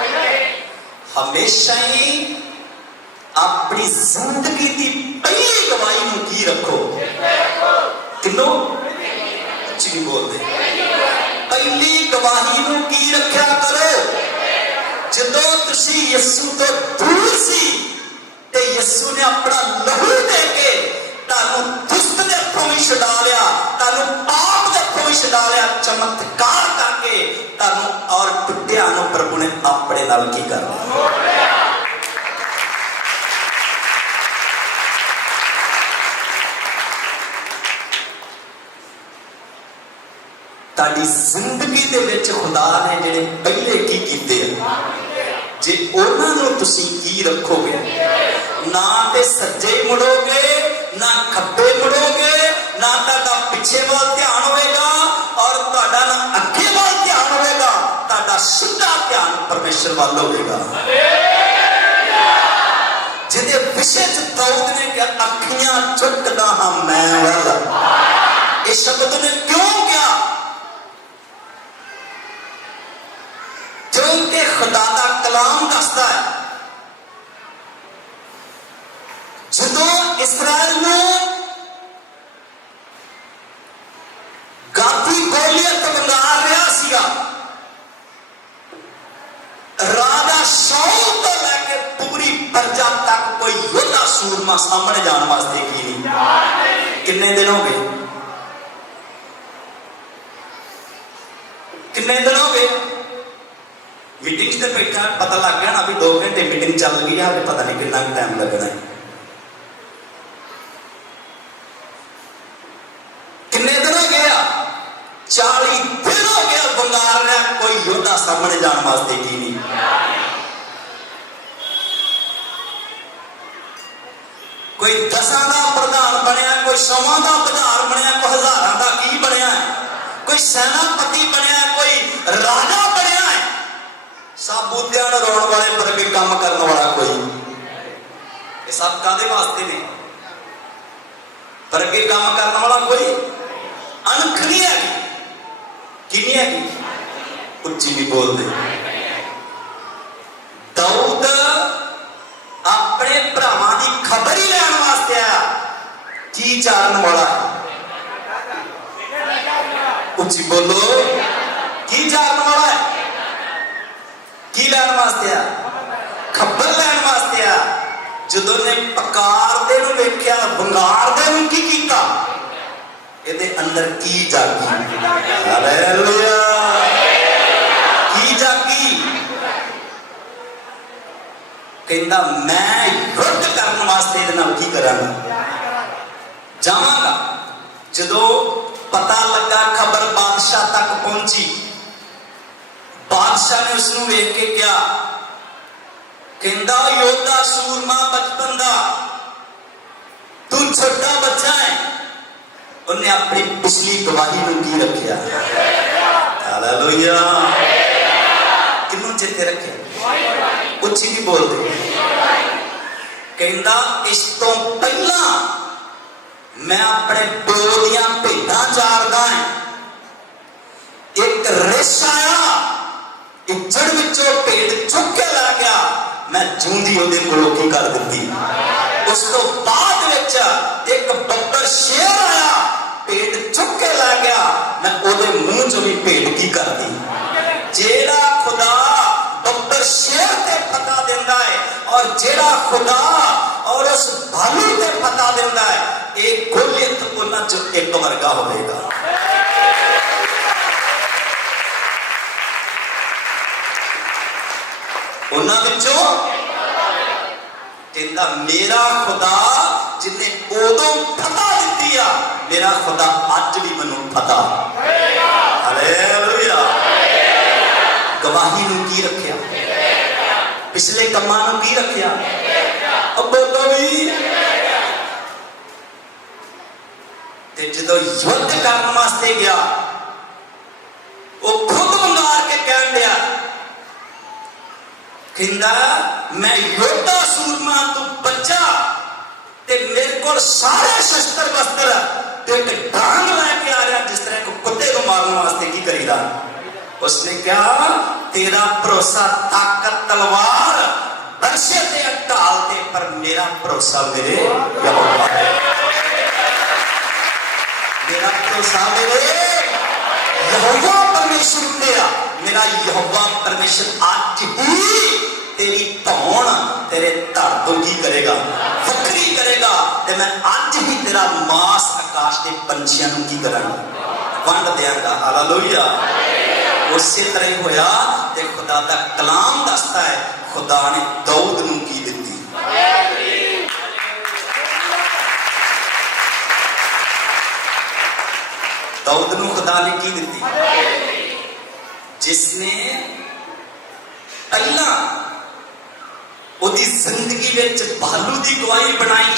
हमेशा ही अपनी जिंदगी की पहली गवाही नूं की रखो? किनो? उच्ची बोलते। पहली गवाही नूं की रखा करो? जदों तुसी यीशु तो दूर सी ते यीशु ने अपना लहू दे के तानू दुष्ट दे हत्थों भी छुड़ा लिया, तानू पाप दे हत्थों भी छुड़ा लिया, चमत्कार करके तानू और टुटिया नूं प्रभु ने अपने नाल की कर लिया? ताड़ी जिंदगी दे विच खुदा ने जिहड़े पहले की कीते जे उन्हां नूं तुसीं की रखोगे, ना ते सज्जे मुड़ोगे, ना खब्बे मुड़ोगे, ना तुहाडा पिछे वाल ध्यान होएगा और तुहाडा ना अगे वाल ध्यान होएगा, तुहाडा सीधा ध्यान परमेश्वर वाल होएगा। जिहदे विषय च दाऊद ने कहा अखियां चुकदा हां मैं वाला, इस शब्द ने क्यों कहा? क्योंकि खुदा दा कलाम दसदा है जदों इसराइल नूं गादी गोलियत बंगार रहा सीगा, राजा शाऊल तो लेके पूरी प्रजा तक कोई योद्धा सूरमा सामने जाने वास्ते की नहीं। कितने दिन हो गए? कितने दिन हो गए? मीटिंग से बैठा पता लग गया ना अभी 2 घंटे मीटिंग चल गई है, अभी पता नहीं कितना टाइम लगना है। कितने दिन हो गया? 40 दिन हो गया बंगाल ने कोई योद्धा सामने जाने वास्ते की नहीं। कोई 10 का प्रधान बनया, कोई 100 का प्रधान बनया, कोई 1000 का की बनया, कोई सेनापति बनया, कोई राजा बनया है, साबूतियां रोण वाले पर भी काम करने वाला कोई। ये सब कादे वास्ते ने? पर अगे काम करने वाला कोई अणख नहीं है कि नहीं है उच्ची भी बोल दे दाऊद अपने भरावां की खबर ही लैण वास्ते आया की चारण वाला है उच्ची बोलो की चारण वाला है की लैण वास्ते आया खबर लैण वास्ते आया जदों ने पकारदे नूं वेख्या बंगारदे नूं की कीता इहदे अंदर की जागी हालेलुया की जागी कहंदा मैं युद्ध करने वास्ते इहदे नाल की करांगा जावांगा जदों पता लगा खबर बादशाह तक पहुंची बादशाह ने उसनूं वेख के क्या कहंदा योद्धा सूरमा बचपन दा तू छोटा बच्चा है उन्हें अपनी पिछली गवाही नूं की रखिया हालेलुया किन्नू चेते रखे उच्ची भी बोल दे कहंदा इस तो पहला मैं अपने प्यो दियां भेडां चारदा है एक रिछ आया इजड़ विचों भेड़ चुक के ला गया मैं जूंदी ओदे कोलों की कर दी उस तो बाद विच एक बब्बर शेर आया भेड़ चुक के ला गया मैं ओदे मुंह चों भी भेड़ की कर दी जेड़ा खुदा बब्बर शेर ते पता देंदा है और जेड़ा खुदा और उस भालू ते पता देंदा है एक गोलियत उन्हां चों एक वर्गा होवेगा उन्हां विचों कहंदा मेरा खुदा जिन्हें उदों फतह दित्ती आ मेरा खुदा अज भी मैनूं फतह हालेलुया गवाही नूं की रखिया पिछले कम्मां नूं की रखिया अब बोलो भी ते जदों युद्ध करन वास्ते गया वो खुद मंगार के कहन दिया कहंदा मैं योद्धा सूरमा तू बच्चा ते मेरे को सारे शस्त्र वस्त्र ते एक डांग लेके आ रहा जिस तरह को कुत्ते को मारने वास्ते की करीदा उसने क्या तेरा भरोसा ताकत तलवार बरसे ते अकाल ते पर मेरा भरोसा मेरे यहोवा है मेरा भरोसा मेरे यहोवा परमेश्वर ते आ मेरा यहोवा परमेश्वर आज ही तेरी धौण तेरे धड़ तो की करेगा फकरी करेगा ते मैं आज ही तेरा मांस आकाश के पंछियों को की करांगा वंड देंगा हालेलुया उसी तरह ही होया ते खुदा दा कलाम दसदा है खुदा ने दाऊद नूं की दित्ती दाऊद नूं खुदा ने की दित्ती जिसने पहला ओदी जिंदगी विच भालू दी गवाही बनाई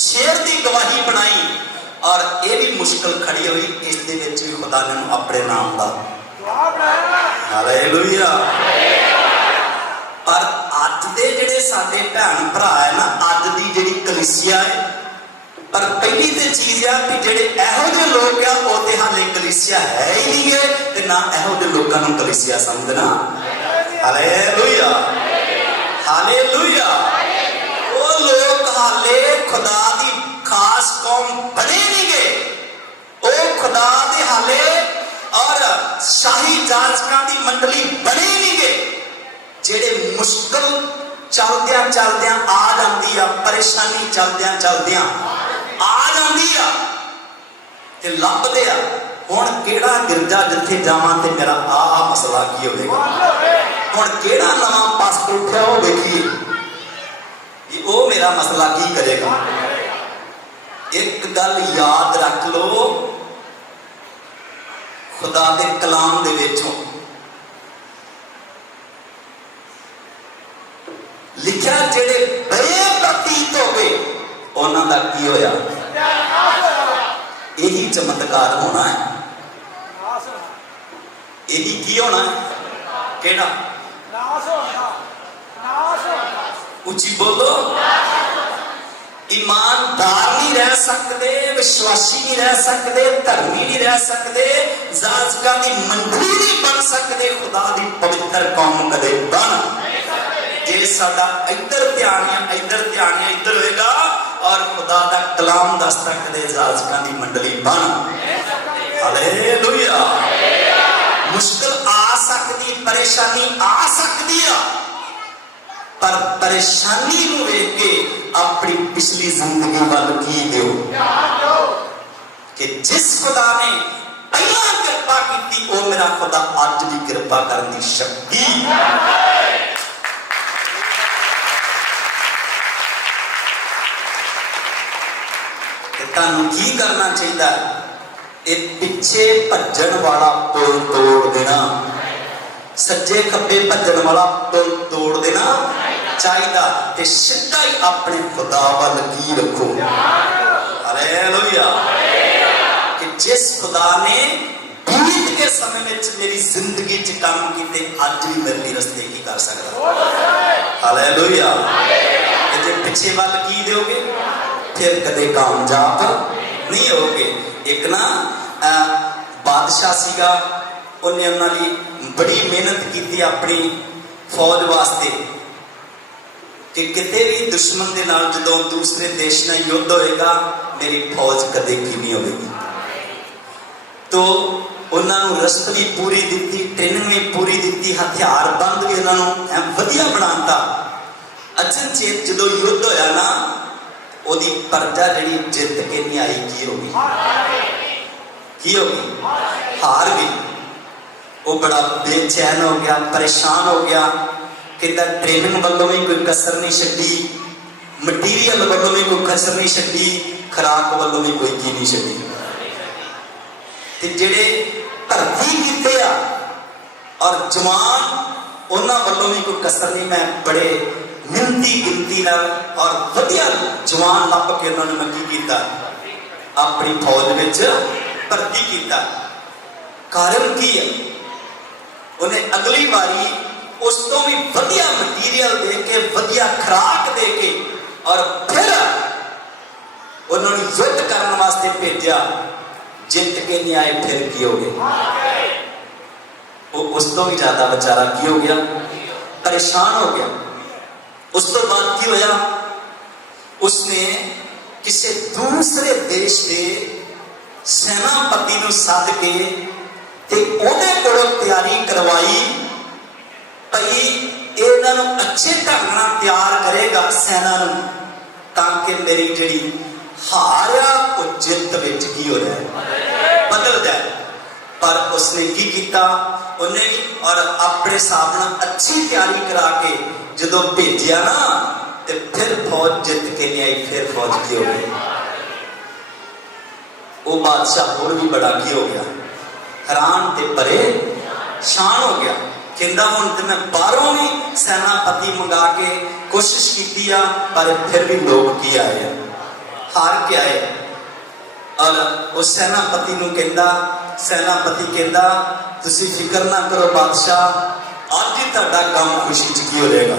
शेर दी गवाही बनाई और ये भी मुश्किल खड़ी हुई इस दे विच भी खुदा ने अपने नाम दा हालेलुया पर अज दे जिहड़े साडे भैन भरा है ना अज दी जिहड़ी कलीसिया है पर पहली ते चीज है कि जिहड़े इहो ਜਿਹੇ लोग आ वो ते हाले कलीसिया है ही नहीं है ते ना इहो ਜਿਹੇ लोकां नूं कलीसिया समझना हालेलुया हालेलुया वो लोग हाले खुदा दी खास कौम बने नहीं गए वो खुदा दे हाले और शाही जांचकां दी मंडली बने नहीं गए जेड़े मुश्किल चलदियां चलदियां आ जांदी आ परेशानी चलदियां चलदियां आ जांदी आ ते लभदे आ हुण केड़ा गिरजा जिथे जावां ते मेरा आ मसला की होवेगा हुण केड़ा नवां पास्टर उठिया हो देखिए वो मेरा मसला की करेगा एक गल याद रख लो खुदा दे कलाम दे विचों लिखा जेड़े बेप्रतीत हो गए उन्हां दा की होया यही चमत्कार होना है यही की होना है केड़ा उची बोलो ईमानदार नहीं रह सकते, विश्वासी नहीं रह सकते, धर्मी नहीं रह सकते, जाजका की मंडली नहीं बन सकते, खुदा की पवित्र कौम कदे बन जे साडा इधर ध्यान है इधर होएगा और खुदा का कलाम दसता कदे जाजका की मंडली बन। हालेलुया। मुश्किल आ सकती, परेशानी आ सकती है, पर परेशानी नूं वेख के अपनी पिछली जिंदगी वाल की दियो कि जिस खुदा ने पहला कृपा की वो मेरा खुदा अज भी कृपा करने की शक्ति। तुहानूं की करना चाहिए? एक पिछे भजन वाला पुल तोड़ देना, सज्जे खब्बे भजन वाला पुल तोड़ देना चाहिए ते सीधा ही अपने खुदा वाल की रखो। हालेलुया। कि जिस खुदा ने बीत के समय में मेरी जिंदगी च काम किए अज भी मेरे लिए रस्ते की कर सकता। हालेलुया। जे पिछे वाल की दोगे फिर कदे कामयाब नहीं होगे। एक ना बादशाह सीगा, उन्हें उन्होंने बड़ी मेहनत की अपनी फौज वास्ते कि किते भी दुश्मन के नाल जदों दूसरे देश नाल युद्ध होएगा मेरी फौज कदे की नहीं होगी। तो उन्होंने रसद भी पूरी दी, ट्रेनिंग भी पूरी दी, हथियार बंद भी उन्होंने वधिया बनाता। अचनचेत जदों युद्ध होया ना ओदी प्रजा जी जित के नहीं आई की होगी, हार गई। वो बड़ा बेचैन हो गया, परेशान हो गया। कहता ट्रेनिंग वालों भी कोई कसर नहीं छड्डी, मटीरियल वालों भी कोई कसर नहीं छड्डी, खुराक वालों भी कोई की नहीं छड्डी। ते जेड़े भर्ती कीते आ और जवान उन्हां वालों भी कोई कसर नहीं। मैं बड़े मिहनती गिनती और वधिया जवान लभ के उन्होंने मैं की कीता, अपनी फौज में भर्ती किया। कारण की है? उन्हें अगली बारी उस तो भी वधिया मटीरियल दे के, वधिया खुराक दे के और फिर उन्होंने युद्ध करने वास्ते भेजा। जित के नहीं आए फिर की हो गया? वो उस तो भी ज्यादा बेचारा की हो गया, परेशान हो गया। उस तो बाद की होया? उसने किसी दूसरे देश के सेनापति को सद के ते ओदे कोलों तैयारी करवाई भई इन्हां नूं अच्छे ढंग नाल तैयार करेगा सेना नूं, ताकि मेरी जिहड़ी हार आ वो जित विच की हो जाए, बदल जाए। पर उसने की किया? उन्हें और अपने हिसाब नाल अच्छी तैयारी करा के जदों भेजिया ना ते फिर फौज जित के नहीं आई। फिर फौज की हो गई? वो बादशाह होर भी बड़ा की हो गया, हैरान ते परेशान हो गया। कहता हुण ते मैं बाहरों भी सेनापति मंगा के कोशिश की, पर फिर भी लोग की आए, हार के आए। और उस सेनापति नूं कहता, सेनापति कहता तुसी फिक्र ना करो बादशाह, अज ही तुहाडा काम खुशी च की हो जाएगा,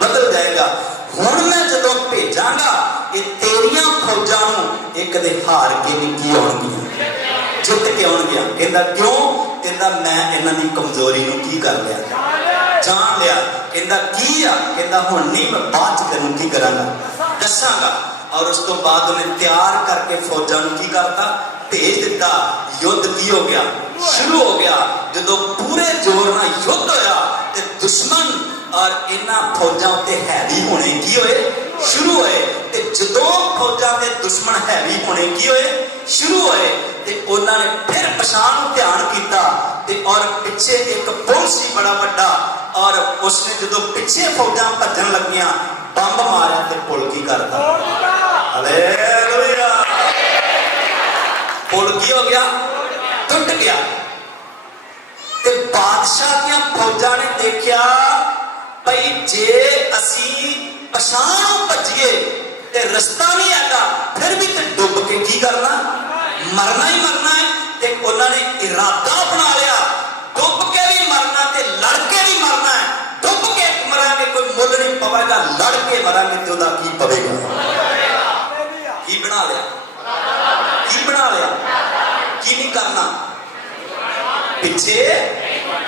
बदल जाएगा। हुण मैं जदों भेजांगा ये तेरियां फौजां नूं एक कदे हार के नहीं की आउणगियां, जित के आउणगियां। कहता क्यों? कहता मैं इन्हां दी कमजोरी नूं की कर लिया, जान लिया। कहता की आ? कहता हुण नहीं, मैं बाद च तैनूं की करांगा, दसांगा। और उस तो बाद उन्हें तैयार करके फौजां नूं की करता, भेज दिता। युद्ध की हो गया? शुरू हो गया। जदों पूरे जोर नाल युद्ध होया ते दुश्मन और इन्हां फौजां उत्ते हैवी होने की होए शुरू होए। ते जदों फौजां दे दुश्मन हैवी होने की होए शुरू होए ते उन्हां ने फिर पछाण ध्यान किया ते और पिछे एक पुल सी बड़ा वड्डा, और उसने जदों पिछे फौजां भजन लगियां बंब मारिया ते पुल की करता। हालेलुया। पुल की हो गया? टुट गया। ते बादशाह दी फौजां ने देखा भाई जे असी पछाण भजिए ते रस्ता नहीं आगा, फिर भी ते डुब के की करना, मरना ही मरना है। ते उन्होंने इरादा बना लिया डुब के भी मरना ते लड़ के भी मरना है। डुब के मरांगे कोई मुल नहीं पवेगा, लड़ के मरांगे तो की पवेगा। की ਬਣਾ ਲਿਆ? ਕੀ ਬਣਾ ਲਿਆ? ਕੀ ਨਹੀਂ ਕਰਨਾ? ਪਿੱਛੇ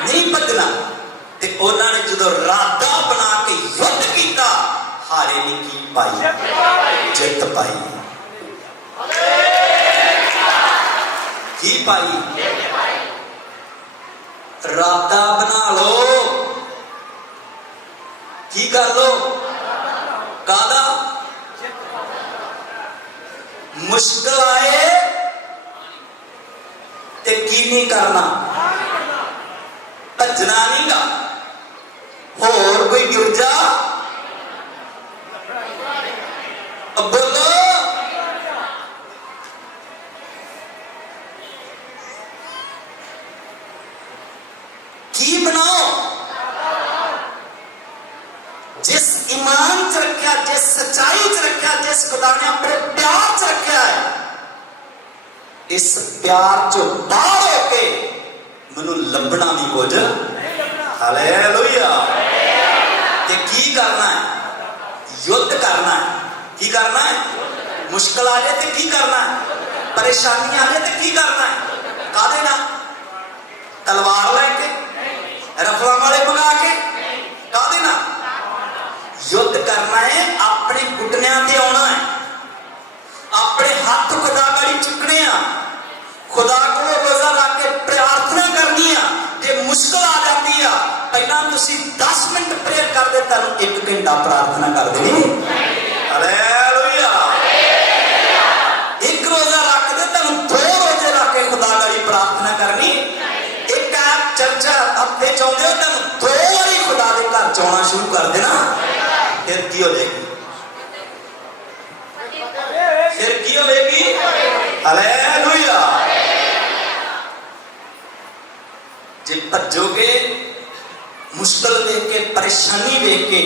ਨਹੀਂ ਭੱਜਣਾ। ਤੇ ਉਹਨਾਂ ਨੇ ਜਦੋਂ ਰਾਦਾ ਬਣਾ ਕੇ ਯੁੱਧ ਕੀਤਾ, ਹਾਰੇ ਨੇ ਕੀ ਪਾਈ? ਜਿੱਤ ਪਾਈ। ਕੀ ਪਾਈ? ਰਾਦਾ ਬਣਾ ਲੋ। ਕੀ ਕਰ ਲੋ? ਕਾਹਦਾ? ਮੁਸ਼ਕਲ ਆਏ ਤੇ ਕੀ ਨਹੀਂ ਕਰਨਾ? ਭੱਜਣਾ ਨਹੀਂ ਗਾ। ਹੋਰ ਕੋਈ ਗਿਰ ਜਾ ਬੋਲੋ। ਕੀ ਬਣਾਓ? जिस ईमान च रखा, जिस सच्चाई च रखा, जिस खुदा ने अपने प्यार च रखा है, इस प्यार चो बाहर होके मैनू लभना भी कुछ। हालेलुया। ते की करना है? युद्ध करना है। की करना है? मुश्किल आ जाए तो की करना है? परेशानी आ जाए तो की करना है? कादे ना? तलवार लेके, रफला वाले मंगा के? कादे ना? युद्ध करना है। अपने घुटनियां ते आना है, अपने हाथ खुदा गड़ी चुकने आ, खुदा को रोजा ला के प्रार्थना करनी है। जे मुश्किल आ जाती है, पहला तुसी 10 मिनट प्रेयर कर दे, तुम 1 घंटा प्रार्थना कर देनी। हालेलुया। 1 रोजा रख दे, तुम 2 रोजे रख के खुदा गड़ी प्रार्थना करनी। एक चर्चा हफ्ते चाहते हो, तुम 2 बारी खुदा के घर चाहना शुरू कर देना। फिर की हो जाएगी? फिर की होगी? हालेलुया। जे भजोगे, मुश्किल देख के, परेशानी देख के,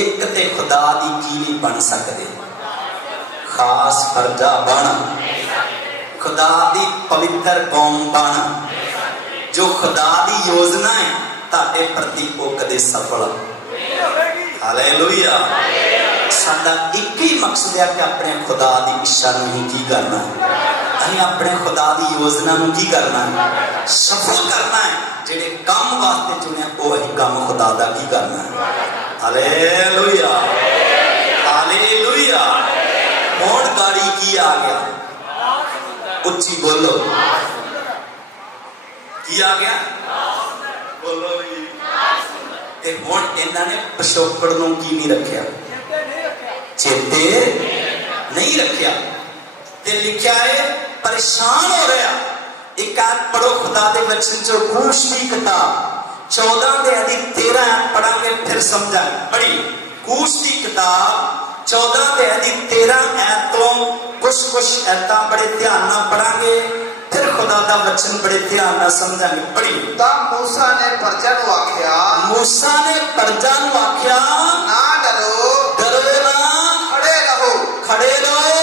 एक ते खुदा दी की नहीं बन सकते। खास फर्जा बन, खुदा दी पवित्र कौम बन। जो खुदा दी योजना है ताके प्रति वो कदे सफल। हालेलुया। साडा एक ही मकसद है कि अपने खुदा दी इच्छा नूं की करना है। असीं अपने खुदा दी योजना नूं की करना है? सफल करना है। जिहड़े काम वास्ते चुने वो ही काम खुदा दा की करना है। हालेलुया। हालेलुया। हुण गाड़ी की आ गया? उच्ची बोलो। की आ गया? बोलो जी। ते हुण इन्हां ने पिछोकड़ नूं की नहीं रखिया? चेते नहीं रखिया। ते लिखिया है परेशान हो रहा। एक आयत पढ़ो खुदा दे वचन चो, कूश दी किताब 14 दे अधिक 13 आयत पढ़ांगे, फिर समझा। पढ़ी कूश दी किताब 14 दे अधिक 13 आयतों कुछ आयतां बड़े ध्यान नाल पढ़ांगे, फिर खुदा दा वचन बड़े ध्यान नाल समझांगे। पढ़ी। तब मूसा ने प्रजा नूं आख्या, मूसा ने प्रजा नूं आख्या, ना डरो, डरो ना, खड़े रहो, खड़े रहो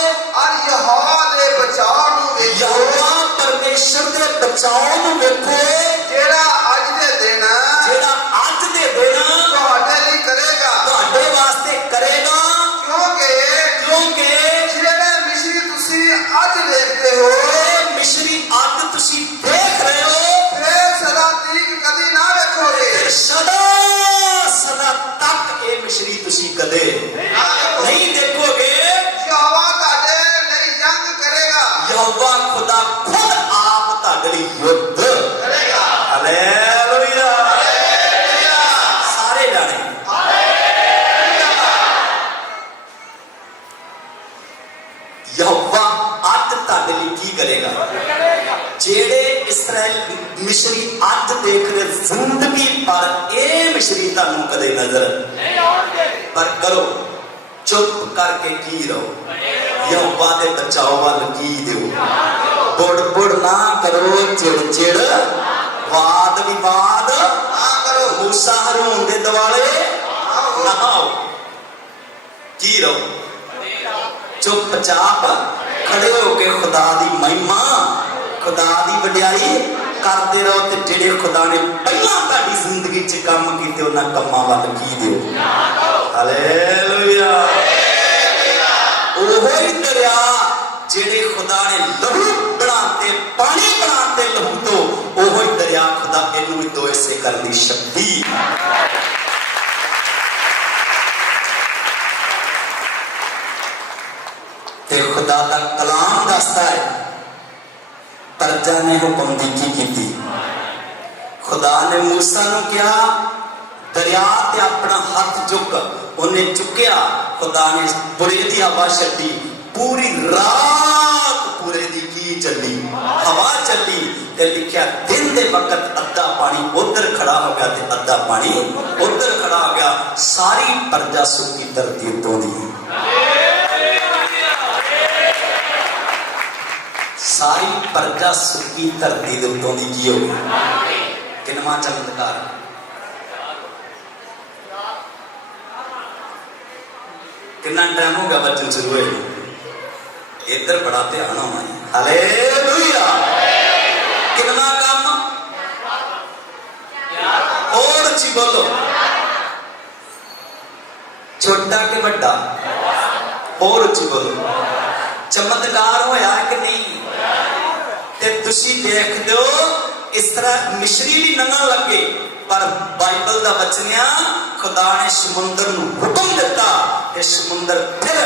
और यहोवा दे बचाव नूं वेखो। यहोवा परमेश्वर दे बचाव नूं वेखो, जेड़ा अज दे दिन तुहाडे लई करेगा, तुहाडे वास्ते करेगा। क्योंकि जेड़े मिस्री तुसी अज देखदे हो, मिस्री अज तुसी देख रहे हो, फिर सदा तक कदी ना वेखोगे। फिर सदा सदा तक ये मिस्री तुसी कदे नहीं देखोगे। यहोवा तुहाडे लई जंग करेगा, यहोवा खुदा खुद आप तुहाडे लई युद्ध करेगा। हालेलुया। सारे जाने यहोवा अज तुहाडे लई की करेगा? जेड़े इसराइल मिस्री अज देख रहे जिंदगी पर ए मिस्री तुहानू कदे नजर नहीं आउणगे। पर करो चुप करके की रहो, यहोवा दे बचाव वाल की दिओ। बुड़ बुड़ ना करो, चिड़ चिड़ वाद विवाद ना करो, मूसा हरून दे दवाले ना आओ। की रहो चुपचाप खड़े होके खुदा दी महिमा, खुदा दी वड्याई करते रहो। ते जेड़े खुदा ने पहला तुहाडी जिंदगी च काम कीते उन्हां कम्मां वल की दिओ। हालेलुया। ओहो ही दरिया ਜਿਹੜੇ ਖੁਦਾ ਨੇ ਲਹੂ ਬਣਾਤੇ ਪਾਣੀ ਬਣਾਤੇ ਲਹੂ ਤੋਂ ਉਹ ਹੀ ਦਰਿਆ ਖੁਦਾ ਇਹਨੂੰ ਵੀ ਦੋ ਹਿੱਸੇ ਕਰਨ ਦੀ ਸ਼ਕਤੀ ਤੇ ਖੁਦਾ ਦਾ ਕਲਾਮ ਦੱਸਦਾ ਹੈ परजा ने हुक्म दी की खुदा ने मूसा नूं कहा दरिया ते अपना हाथ चुक उन्हें चुकया खुदा ने बुरे दी हवा छड्डी पूरी रात पूरे दी की चली हवा चली ते लिखया दिन दे वक्त अद्धा पानी उधर खड़ा हो गया ते अद्धा पानी उधर खड़ा हो गया सारी प्रजा सुखी धरती उतों दी सारी प्रजा सुखी धरती के उत्तों की की होगी किन्ना चमत्कार कितना टाइम हो गया बच्चन शुरू हुए इधर बड़ा ध्यान होना है हालेलुया कितना काम और अच्छी बोलो छोटा के बड़ा और अच्छी बोलो चमत्कार होया कि नहीं ते तुसी देख दो इस तरह मिश्री भी नंगा लगे पर बाइबल दा वचनिया खुदा ने समुंदर नूं हुक्म दिता ते समुंदर फिर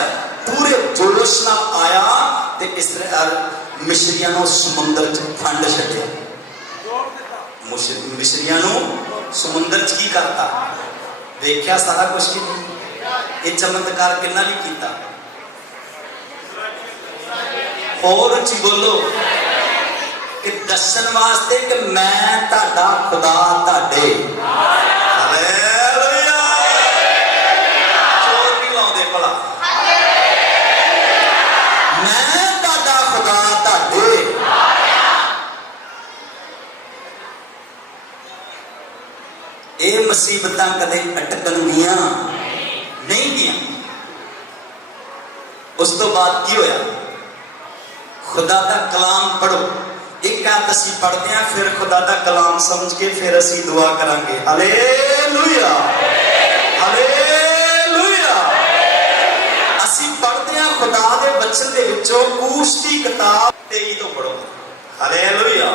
पूरे जोश नाल आया ते इस तरह मिश्रियां नूं समुंदर च फंड छड्डिया मिश्रियां नूं समुंदर च की करता देखिया सारा कुछ की ये चमत्कार किन्ना भी कीता और अच्छी बोलो कि दर्शन वास्ते कि मैं ताड़ा खुदा ताड़े हालेलुया चोर भी लाउंदे भला मैं ताड़ा खुदा ताड़े ये मुसीबतां कदे अटकणगियां नहीं गियां उस तो बाद की होया खुदा का कलाम पढ़ो एक आयत असी पढ़ते हैं फिर खुदा का कलाम समझ के फिर असी दुआ करांगे हालेलुया हालेलुया असी पढ़ते हैं खुदा दे वचन दे विचों कूश दी किताब 23 तो पढ़ो हालेलुया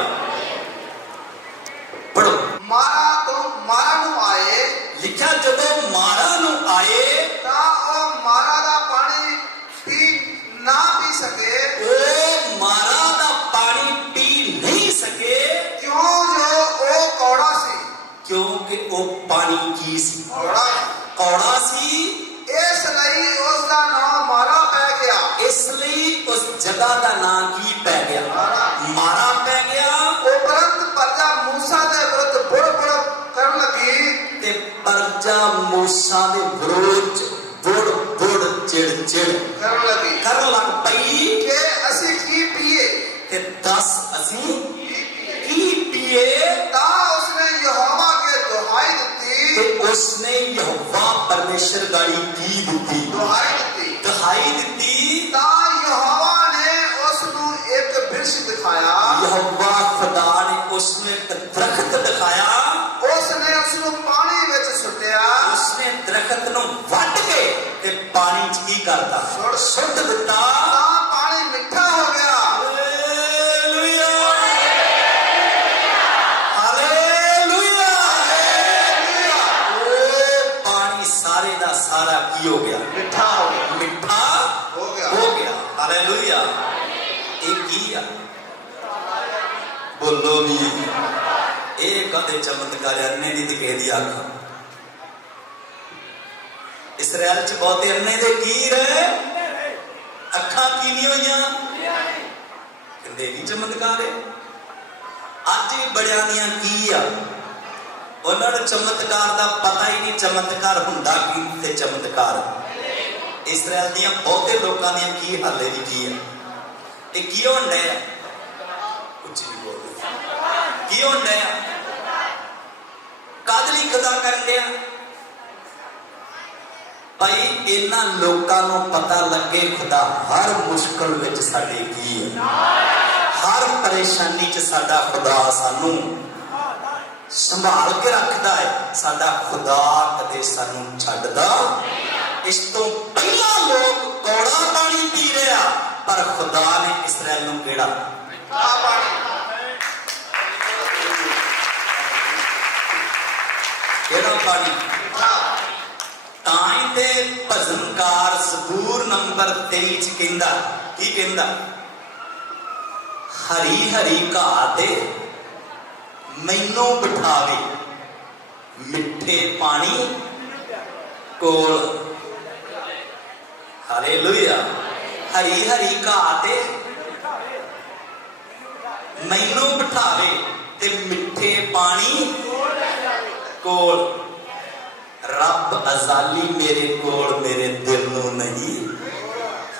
पढ़ो मारा नूं आए लिखा जदों मारा नूं आए तां ओ मारा दा पानी पी ना पी सके ओ मारा दा पानी पी नहीं सके क्यों जो ओ कौड़ा सी क्योंकि वो पानी की सी कौड़ा सी इसलिए उसका नाम मारा पै गया इसलिए उस जगह का नाम की पै गया मारा पै गया उपरंत प्रजा मूसा दे विरुद्ध बुड़ बुड़ करन लगी ते प्रजा मूसा दे विरोध बुड़ बुड़ चिड़ चिड़ करन लग पई कि असी की पिए ते दस असी की पिए ता उसने यहोवा के दुहाई दी ते उसने यहोवा परमेश्वर गाड़ी की दी दुहाई दी ता यहोवा ने उसनु एक वृक्ष दिखाया यहोवा खुदा ने उसने एक दरख्त दिखाया उसने उसनु पानी विच सुट्टिया उसने दरख्त नु वट के ते पानी च की करता सुट दिता ता पानी मिठा हो गया हालेलुया हालेलुया हालेलुया ओ पानी सारे दा सारा की हो गया मिठा हो गया मिठा हो गया हालेलुया एक की आ बोलो भी ਇਹ ਕਦੇ ਚਮਤਕਾਰ ਅੰਨੇ ਦੀ ਤੇ ਕਿਸੇ ਦੀ ਅੱਖ ਇਸਰਾਇਲ ਚ ਬਹੁਤੇ ਅੰਨੇ ਦੇ ਕੀ ਰਹੇ ਅੱਖਾਂ ਕੀ ਨਹੀਂ ਹੋਈਆਂ ਕਹਿੰਦੇ ਵੀ ਚਮਤਕਾਰ ਹੈ ਅੱਜ ਵੀ ਬੜਿਆਂ ਦੀਆਂ ਕੀ ਆ ਉਹਨਾਂ ਨੂੰ ਚਮਤਕਾਰ ਦਾ ਪਤਾ ਹੀ ਨਹੀਂ ਚਮਤਕਾਰ ਹੁੰਦਾ ਕੀ ਤੇ ਚਮਤਕਾਰ ਇਸਰਾਇਲ ਦੀਆਂ ਬਹੁਤੇ ਲੋਕਾਂ ਦੀਆਂ ਕੀ ਹਾਲੇ ਦੀ ਕੀ ਆ ਇਹ ਕੀ ਹੋਣ ਡਿਆ ਕੁਝ ਨਹੀਂ ਬੋਲਦੇ ਕੀ ਹੋਣ ਡਿਆ ਕਾਦਲੀ ਖੁਦਾ ਕਰਨ ਡਿਆ ਭਾਈ ਇਹਨਾਂ ਲੋਕਾਂ ਨੂੰ ਪਤਾ ਲੱਗੇ ਖੁਦਾ ਹਰ ਮੁਸ਼ਕਲ ਵਿੱਚ ਸਾਡੇ ਕੀ ਹੈ ਹਰ ਪਰੇਸ਼ਾਨੀ 'ਚ ਸਾਡਾ ਖੁਦਾ ਸਾਨੂੰ ਸੰਭਾਲ ਕੇ ਰੱਖਦਾ ਹੈ ਸਾਡਾ ਖੁਦਾ ਕਦੇ ਸਾਨੂੰ ਛੱਡਦਾ ਇਸ ਤੋਂ ਪਹਿਲਾਂ ਲੋਕ ਕੌੜਾ ਪਾਣੀ ਪੀ ਰਿਹਾ ਪਰ पर खुदा ने इसराइल नूं केड़ा मिठा पानी केड़ा पानी मिठा ताई ते भजनकार सबूर नंबर 23 च कहंदा की कहंदा हरी हरी घाह ते मैनू बिठावे मिठे पानी कोल हालेलुया हरी हरी घाह ते मैनू बिठावे ते मिठे पानी कोल रब अजाली मेरे कोल मेरे दिल नू नहीं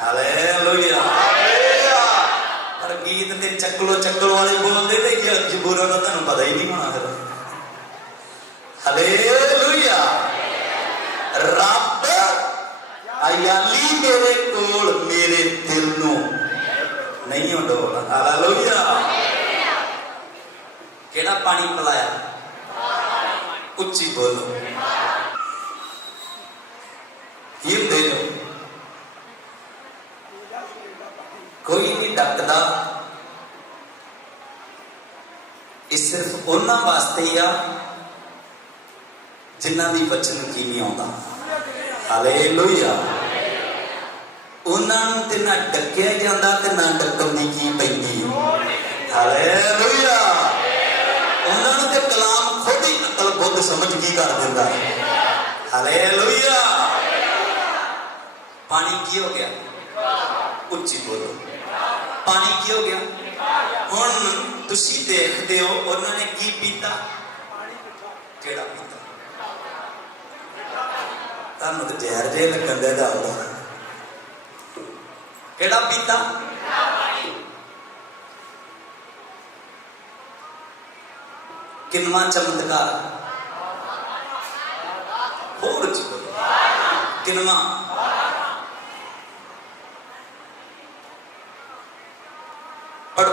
हालेलुया पर गीत ते चकलो चकलो वाले बोलते थे कि जबूरा का तुहानू पता ही नहीं होना फिर हालेलुया रब अजाली मेरे कोल मेरे दिल नू नहीं उडोला हालेलुया केड़ा पानी पिलाया उच्ची बोलो ये दे दो कोई नहीं डकदा ये सिर्फ उन्हां वास्ते ही आ जिन्हां दी वचन की नहीं आउंदा हालेलुया उन्हां नूं ते ना डकिया जांदा ते ना डकण दी की पैंदी हालेलुया उन्हां नूं ते कलाम खुद ही अकल बुद्ध समझ की कर दिंदा हालेलुया पानी की हो गया उच्ची बोलो पानी की हो गया हुण तुसी देखते हो उन्होंने की पीता केड़ा पीता तुहानू तो जहर जे लगन दे जाओ केड़ा पीता किन्नवां चमत्कार होर किन्नवां पढ़ो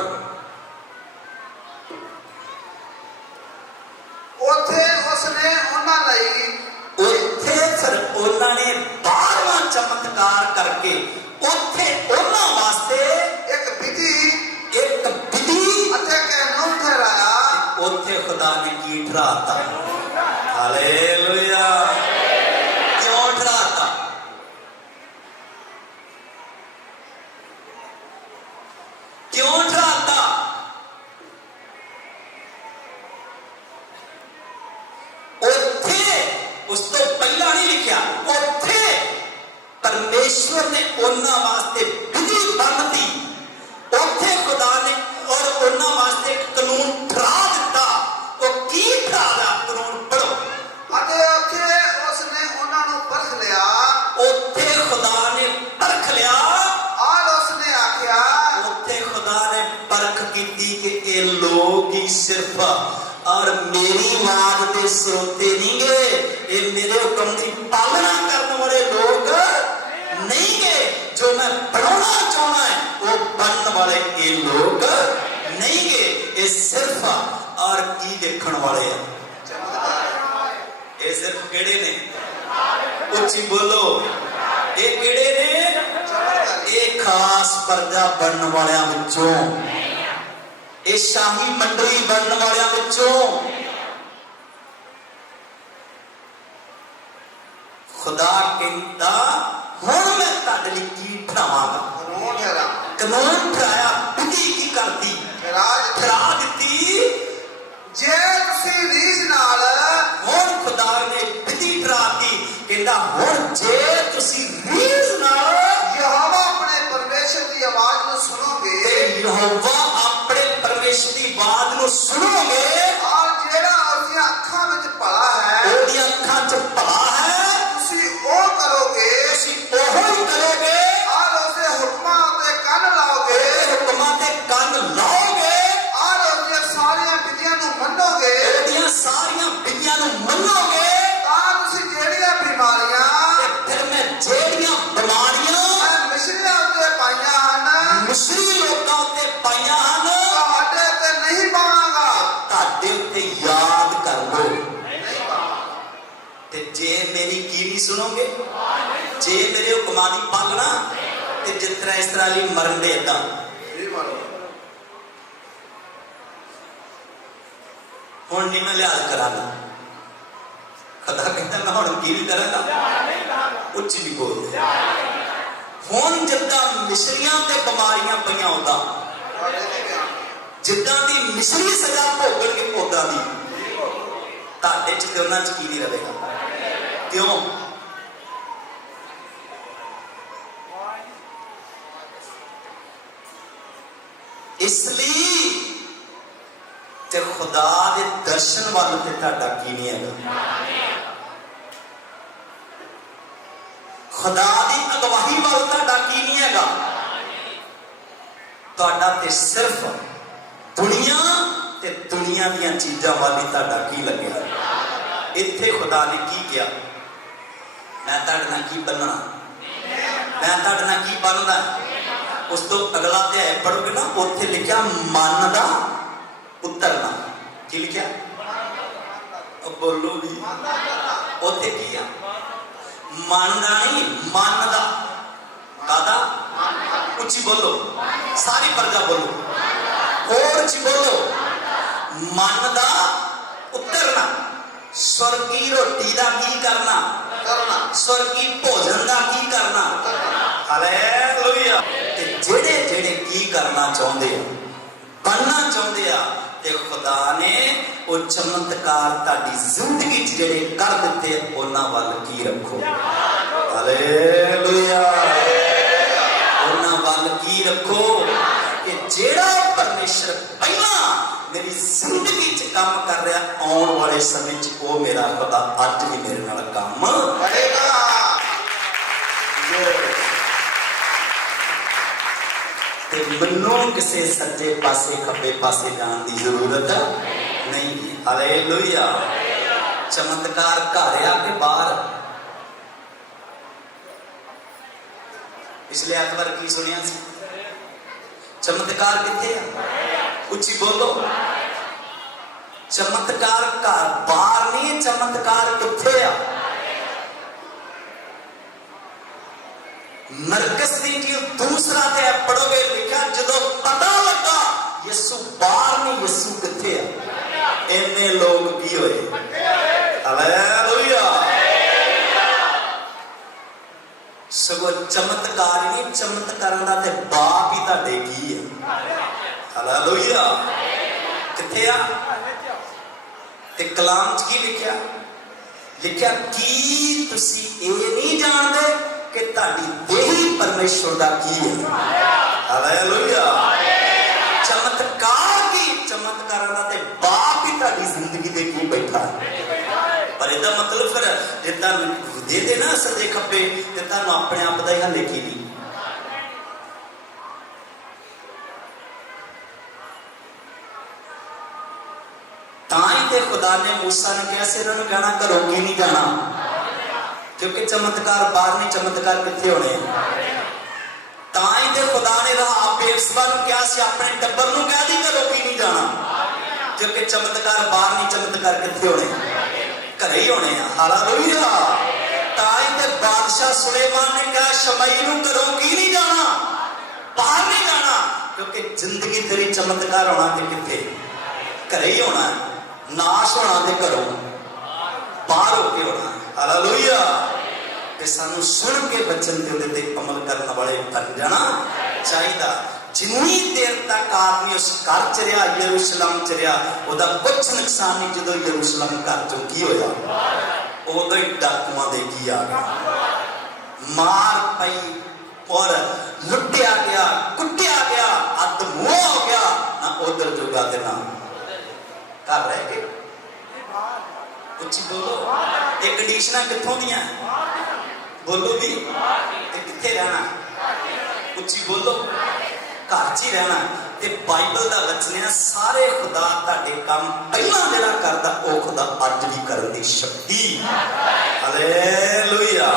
उथे उसने उन्हां लई उथे फिर उन्होंने 12वां चमत्कार करके उथे उन्हां वास्ते एक विधि एक विधि अते कानून ठहराया उथे खुदा ने की ठहराता हालेलुया क्यों ठहराता क्यों ठहराता उथे उस तो पहला नहीं लिखा उथे परमेश्वर ने उन्हां वास्ते विधि बनती उथे खुदा ने और उन्हां वास्ते एक कानून ठहरा दिता वो की ठहराया कानून पढ़ो अते उथे उसने उन्हां नूं परख लिया उथे खुदा ने परख लिया और उसने आख्या उथे खुदा ने परख की कि ये लोग ही सिर्फ और मेरी आवाज के श्रोते नहीं गए ये मेरे हुक्म की पालना करने वाले लोग नहीं गए जो मैं बनाना चाहना है वो बनने वाले ये लोग नहीं गए ये सिर्फ और की देखने वाले हैं ये सिर्फ केड़े ने उच्ची बोलो ये केड़े ने ये खास प्रजा बनने वालियां विचों ये शाही मंडली बनने वालियां विचों खुदा कहता हुण मैं तुहाडे लई की ठहरावांगा कानून ठहरा कानून ठहराया विधि की करती ठहरा दिती जे तुसी रीझ नाल हुण खुदा ने विधि ठहराती कहता हुण जे तुसी रीझ नाल यहोवा अपने परमेश्वर की आवाज ਨੂੰ सुनोगे ते यहोवा अपने परमेश्वर की आवाज ਨੂੰ सुनोगे और जेड़ा उसकी ਅੱਖਾਂ ਵਿੱਚ ਭਲਾ ਹੈ ਉਹਦੀ ਅੱਖਾਂ 'ਚ ਭਲਾ ਹੈ ਤੁਸੀਂ ਉਹ ਕਰੋਗੇ ਤੁਸੀਂ ਉਹੋ ਹੀ ਕਰੋਗੇ और उसके हुक्मां उते ਕੰਨ ਲਾਓਗੇ ਉਹਦੇ ਹੁਕਮਾਂ ਤੇ ਕੰਨ ਲਾਓਗੇ और उसकी सारियां विधियां ਨੂੰ ਮੰਨੋਗੇ ਉਹਦੀਆਂ ਸਾਰੀਆਂ ਵਿਧੀਆਂ ਨੂੰ ਮੰਨੋਗੇ ਤਾਂ ਤੁਸੀਂ ਜਿਹੜੀਆਂ ਬਿਮਾਰੀਆਂ ਤੇ ਫਿਰ ਮੈਂ ਜਿਹੜੀਆਂ ਬਿਮਾਰੀਆਂ ਮਿਸ਼ਰੀਆਂ ਉੱਤੇ ਪਾਈਆਂ ਹਨ ਮਿਸਰੀ ਲੋਕਾਂ ਉੱਤੇ ਪਾਈਆਂ ਹਨ ਤੁਹਾਡੇ ਤੇ ਨਹੀਂ ਪਾਵਾਂਗਾ ਤੁਹਾਡੇ ਉੱਤੇ ਯਾਦ ਕਰ ਲਓ ਤੇ ਜੇ ਮੇਰੀ ਕੀ ਨਹੀਂ ਸੁਣੋਗੇ ਜੇ ਮੇਰੇ ਹੁਕਮਾਂ ਦੀ ਪਾਲਣਾ ਤੇ ਜਿਸ ਤਰ੍ਹਾਂ ਇਸਰਾਇਲੀ ਮਰਨ ਦੇ ਏਦਾਂ। ਹੁਣ ਨਹੀਂ ਮੈਂ ਲਿਹਾਜ਼ ਕਰਾਂਗਾ, ਖੁਦਾ ਕਹਿੰਦਾ ਮੈਂ ਹੁਣ ਕੀ ਵੀ ਕਰਾਂਗਾ, ਉੱਚੀ ਨਹੀਂ ਬੋਲਦੇ। ਹੁਣ ਜਿੱਦਾਂ ਮਿਸਰੀਆਂ ਤੇ ਬਿਮਾਰੀਆਂ ਪਈਆਂ ਉਦਾਂ, ਜਿੱਦਾਂ ਦੀ ਮਿਸਰੀ ਸਜ਼ਾ ਭੋਗਣਗੇ ਉਦਾਂ ਦੀ ਤੁਹਾਡੇ ਚ ਤੇ ਉਹਨਾਂ ਚ ਕੀ ਨਹੀਂ ਰਹੇਗਾ। ਕਿਉਂ? ਇਸ ਲਈ ਤੇ ਖੁਦਾ ਦੇ ਦਰਸ਼ਨ ਵੱਲ ਤੇ ਤੁਹਾਡਾ ਕੀ ਨਹੀਂ ਹੈਗਾ। ਖੁਦਾ ਦੀ ਅਗਵਾਈ ਵੱਲ ਤੁਹਾਡਾ ਕੀ ਨਹੀਂ ਹੈਗਾ। ਤੁਹਾਡਾ ਤੇ ਸਿਰਫ ਦੁਨੀਆ ਤੇ ਦੁਨੀਆ ਦੀਆਂ ਚੀਜ਼ਾਂ ਵੱਲ ਹੀ ਤੁਹਾਡਾ ਕੀ ਲੱਗਿਆ। ਇੱਥੇ ਖੁਦਾ ਨੇ ਕੀ ਕਿਹਾ, ਮੈਂ ਤੁਹਾਡੇ ਨਾਲ ਕੀ ਬੰਨਣਾ, ਮੈਂ ਤੁਹਾਡੇ ਨਾਲ ਕੀ ਬੰਨਦਾ। ਉਸ ਤੋਂ ਅਗਲਾ ਅਧਿਆਇ ਪੜ੍ਹੋਗੇ ਨਾ, ਉੱਥੇ ਲਿਖਿਆ ਮਨ ਦਾ ਉਤਰਨਾ। ਕੀ ਲਿਖਿਆ? ਬੋਲੋ ਵੀ, ਉੱਥੇ ਕੀ ਆ? ਮਨ ਦਾ ਨਹੀਂ, ਮਨ ਦਾ। ਕਾਹਦਾ? ਉੱਚੀ ਬੋਲੋ, ਸਾਰੀ ਪ੍ਰਜਾ ਬੋਲੋ, ਹੋਰ ਉੱਚੀ ਬੋਲੋ। ਮਨ ਦਾ ਉਤਰਨਾ। स्वर्गी रोटी का की करना, स्वर्गी भोजन का की करना। हालेलुया। ते जेड़े जेड़े की करना चाहते हैं, बनना चाहते हैं, ते खुदा ने वो चमत्कार ताड़ी जिंदगी च जेड़े कर दिते उन्हां वल की रखो। हालेलुया। उन्हां वल की रखो कि जेड़ा परमेश्वर पहला मेरी जिंदगी च काम कर रहा, आने वाले समय च वो मेरा खुदा अज भी मेरे नाल काम करेगा। ते मैनूं किसी सज्जे पासे खब्बे पासे जाने की जरूरत नहीं। हालेलुया। चमत्कार घर आ के बाहर। पिछले एतवार की सुनिया सी? चमत्कार किथे है? उच्ची बोलो। चमत्कार घर बाहर नहीं, चमत्कार किथे आ? नरकस दी दूसरा ते पढ़ोगे, लिखा जदों पता लगा यीशु बाहर नहीं, यीशु किथे आ, इन्ने लोग की होए। हालेलुया। सगों चमत्कार नहीं, चमत्कारां दा ते बाप ही तुहाडे की है। हालेलुया। किथे आ? ते कलाम च की लिखिया? लिखिया की तुसी ये नहीं जानते कि तुहाडी देह परमेश्वर दा की है। हालेलुया। चमत्कार की, चमत्कारां दा ते बाप ही तुहाडी जिंदगी दे की बैठा है। पर इहदा मतलब फिर जिद्दां दे देना सज्जे खब्बे ते तुहानूं अपने आप दा ही हले की नहीं। खुदा ने मूसा ने कहा से इन्होंने कहना घरों की नहीं जाना, क्योंकि चमत्कार बाहर नहीं, चमत्कार कितने होने। ताई ते खुदा ने राह बेसबा नूं कहा से अपने टब्बर नूं कह दी घरों की नहीं जाना, क्योंकि चमत्कार बाहर नहीं, चमत्कार कितने होने, घरे ही होने। हालेलुया। ताई ते बादशाह सुलेमान ने कहा शमई नूं घरों की नहीं जाना, बाहर नहीं जाना, क्योंकि जिंदगी तेरी चमत्कार होना ते कितने, घरे ही होना। नाश होना ते घरों बाहर होके होना। हालेलुया। ते सानू सुन के बचन दे उहदे ते अमल करने वाले बन जाना चाहिए। जिन्नी देर तक आदमी उस घर च रहा, यरूशलेम च रहा, उहदा कुछ नुकसान नहीं। जदों यरूशलेम घर चों की होया, उदों ही डाकुआं दे की आ गया, मार पई और लुटिया गया, कुटिया गया, अधमोह हो गया। ना उधर जुगा ते ना घर रह के। उच्ची बोलो। ये कंडीशनां कित्थों दियां? बोलो भी। कित्थे रहना? उच्ची बोलो। घर च ही रहना। ते बाइबल दा वचन सारे खुदा तुहाडे काम पहला जिहड़ा करदा ओ खुदा अज भी करन दी शक्ति। हालेलुया।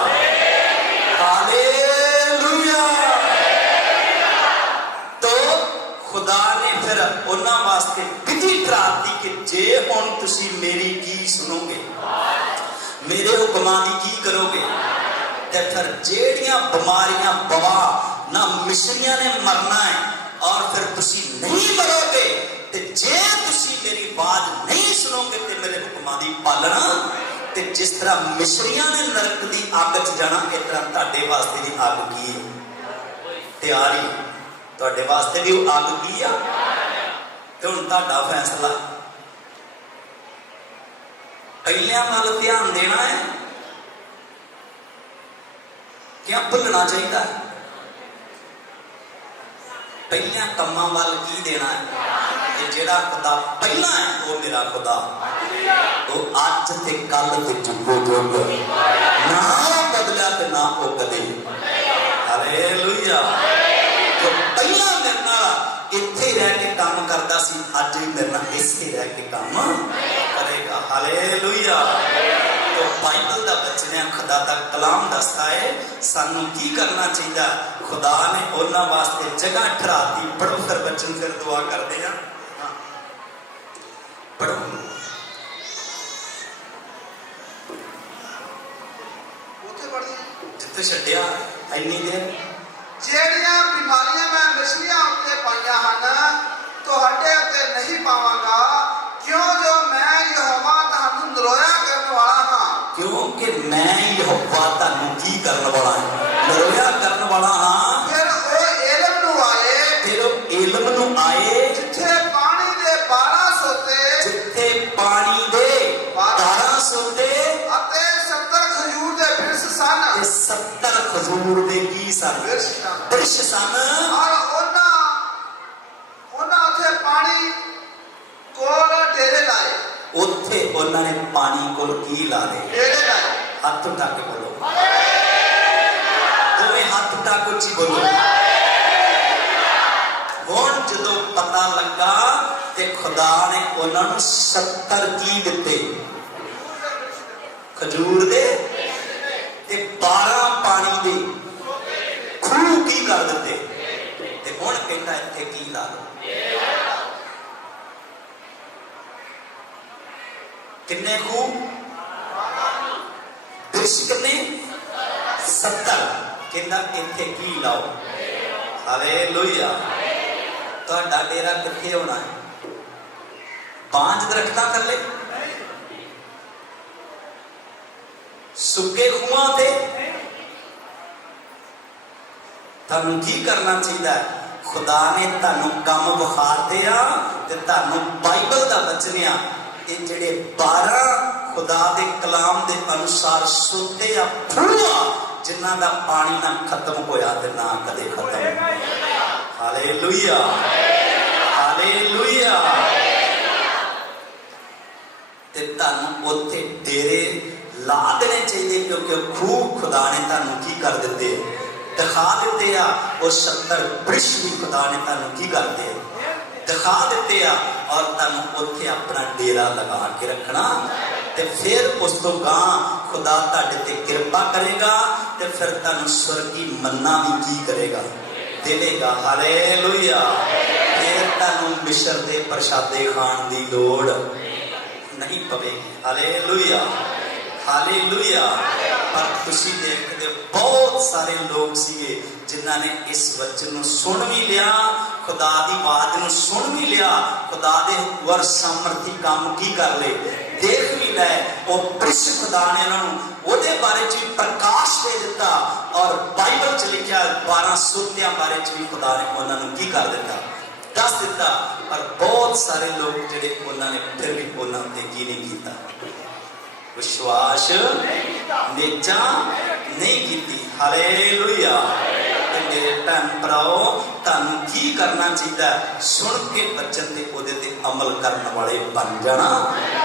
हालेलुया। तो खुदा ने फिर उन्हां वास्ते विधि कराती कि जे हुण तुसी मेरी की सुनोगे, मेरे हुक्मां दी की करोगे, ते फिर जेड़ियां बीमारियां बवा ना मिस्रियां ने मरना है, और फिर तुसी नहीं मरोगे। ते जे तुसी मेरी आवाज नहीं सुनोगे ते मेरे हुक्मां दी पालना, ते जिस तरह मिस्रियां ने नरक दी अग च जाना, इस तरह तुहाडे वास्ते दी अग की है, तैयारी तुहाडे वास्ते भी अग की आ। ते हुण तुहाडा फैसला, पहलियां वाल ध्यान देना है क्या भुलना चाहिए? पहलियां कम्मां वाल की देना है कि जेड़ा खुदा पहला है वो मेरा खुदा, वो अज ते कल ते जुगो जुग ना बदलिया ते ना वो कदे। हालेलुया। जो पहला मेरे नाल इत्थे रह के काम करता सी, अज भी मेरे नाल इसे रह के काम करेगा। हालेलुया। तो बाइबल का वचन है, खुदा का कलाम दसता है सानू की करना चाहिए। खुदा ने उन्हां वास्ते जगह ठहराती। पढ़ो फिर वचन, फिर दुआ करते हैं। पढ़ो। जिथे छड्डिया इन्नी देर, ਜਿਹੜੀਆਂ ਬਿਮਾਰੀਆਂ ਮੈਂ ਮਿਸਰੀਆਂ ਉੱਤੇ ਪਾਈਆਂ ਹਨ ਤੁਹਾਡੇ ਉੱਤੇ ਨਹੀਂ ਪਾਵਾਂਗਾ, ਕਿਉਂ ਜੋ ਮੈਂ ਯਹੋਵਾ ਤੁਹਾਨੂੰ ਨਰੋਇਆ ਕਰਨ ਵਾਲਾ ਹਾਂ। क्योंकि मैं यहोवा तुहानू की करने वाला है, नरोया करने वाला हाँ। ਫਿਰ ਉਹ ਇਲਮ ਨੂੰ ਆਏ, फिर इलम नू आए ਜਿੱਥੇ ਪਾਣੀ ਦੇ 12 ਸੋਤੇ जिथे पानी दे 12 सोते ਅਤੇ 70 ਖਜੂਰ ਦੇ ਬਿਰਸ ਸਨ। 70 खजूर दे की सन, वृक्ष सन। ਔਰ ਉਹਨਾਂ ਉੱਥੇ ਪਾਣੀ ਕੋਲ ਡੇਰੇ ਲਾਏ, ਉੱਥੇ ਉਹਨਾਂ ਨੇ ਪਾਣੀ ਕੋਲ ਕੀ ਲਾ ਲਏ? ਡੇਰੇ ਲਾਏ। ਹੱਥ ਉਠਾ ਕੇ ਬੋਲੋ, ਦੋਵੇਂ ਹੱਥ ਉਠਾ ਕੇ ਉੱਚੀ ਬੋਲੋ। ਹੁਣ ਜਦੋਂ ਪਤਾ ਲੱਗਾ ਤੇ ਖੁਦਾ ਨੇ ਉਹਨਾਂ ਨੂੰ 70 ਕੀ ਦਿੱਤੇ? ਖਜੂਰ ਦੇ ਤੇ 12 ਪਾਣੀ ਦੇ ਖੂਹ ਕੀ ਕਰ ਦਿੱਤੇ? ਤੇ ਹੁਣ ਕਹਿੰਦਾ ਇੱਥੇ ਕੀ ਲਾ ਲਓ? किन्ने खूह? वृक्ष किन्ने? 70। कहंदा इत्थे की लाओ? हालेलुया। तुहाडा डेरा कित्थे होना है? 5 दरख्तां थल्ले, सुके खूहां ते? तुहानू की करना चाहिए? खुदा ने तुहानू काम विखाते आ ते तुहानू बाइबल दा वचन आ, ये जेड़े 12 खुदा दे कलाम दे अनुसार सोते आ फूआ, जिन्हां दा पानी ना खत्म होया ते ना कदे खत्म। हालेलुया। हालेलुया। ते तुहानू उत्थे डेरे ला देने चाहिए, क्योंकि खूह खुदा ने तुहानू की कर दिते, दिखा दिते आ। और 70 वृक्ष भी खुदा ने तुहानू की करते दिखा दिते आ, और तुहानू उत्थे अपना डेरा लगा के रखना। ते फिर उस तो गां खुदा तुहाडे ते कृपा करेगा, ते फिर तुहानू स्वर्गी मन्ना भी की करेगा? देवेगा। हालेलुया। फिर तुहानू मिस्र दे प्रशादे खाण दी लोड़ नहीं पवेगी। हालेलुया। हालेलुया। पर तुसी देखदे बहुत सारे लोग सीगे जिन्हां ने इस वचन नूं सुन भी लिया, खुदा दी आवाज नूं सुन भी लिया, खुदा दे वर सामर्थी काम की कर ले, देख भी लै। वो वृक्ष खुदा ने उन्हां नूं ओदे बारे च प्रकाश दे दिता, और बाइबल च लिखिया 12 सोतियां बारे च भी खुदा ने उन्हां नूं की कर दिता, दस दिता। पर बहुत सारे लोग जिहड़े उन्हां ने फिर भी उन्हां ते की नहीं कीता, विश्वास नेचा नहीं की। हालेलुया। मेरे भैन भराओ, तुहानू की करना चाहिए? सुन के बचन ते ओदे ते अमल करने वाले बन जाना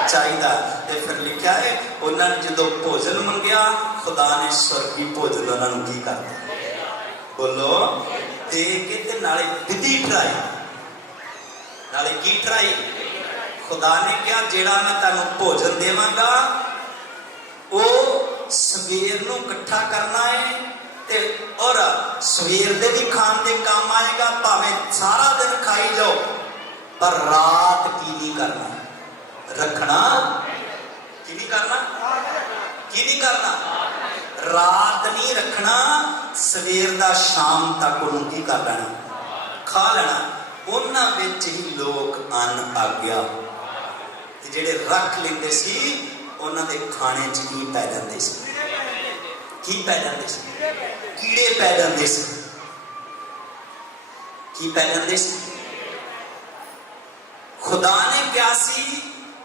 चाहिए। ते फिर लिखा है उन्होंने जो भोजन मंगया, खुदा ने स्वर्गी भोजन उन्होंने की कर दिया? बोलो, दे के ते नाले विधि ठहराई, नाले की ठहराई? खुदा ने कहा जेड़ा मैं तुहानू भोजन देवांगा वो सवेर नूं इकट्ठा करना है, ते और सवेर दे भी खान दे काम आएगा, भावें सारा दिन खाई जाओ, पर रात की नहीं करना, रखना की नहीं करना, की नहीं करना, रात नहीं रखना, सवेर दा शाम तक उन्होंने की कर लेना, खा लेना। उन्हां विच ही लोग अन्न आ गया, जेड़े रख लेंदे सी उन्हां दे खाने च की पै जांदे सी, की पै जांदे सी, कीड़े पै जांदे सी, की पै जांदे सी। खुदा ने क्या सी,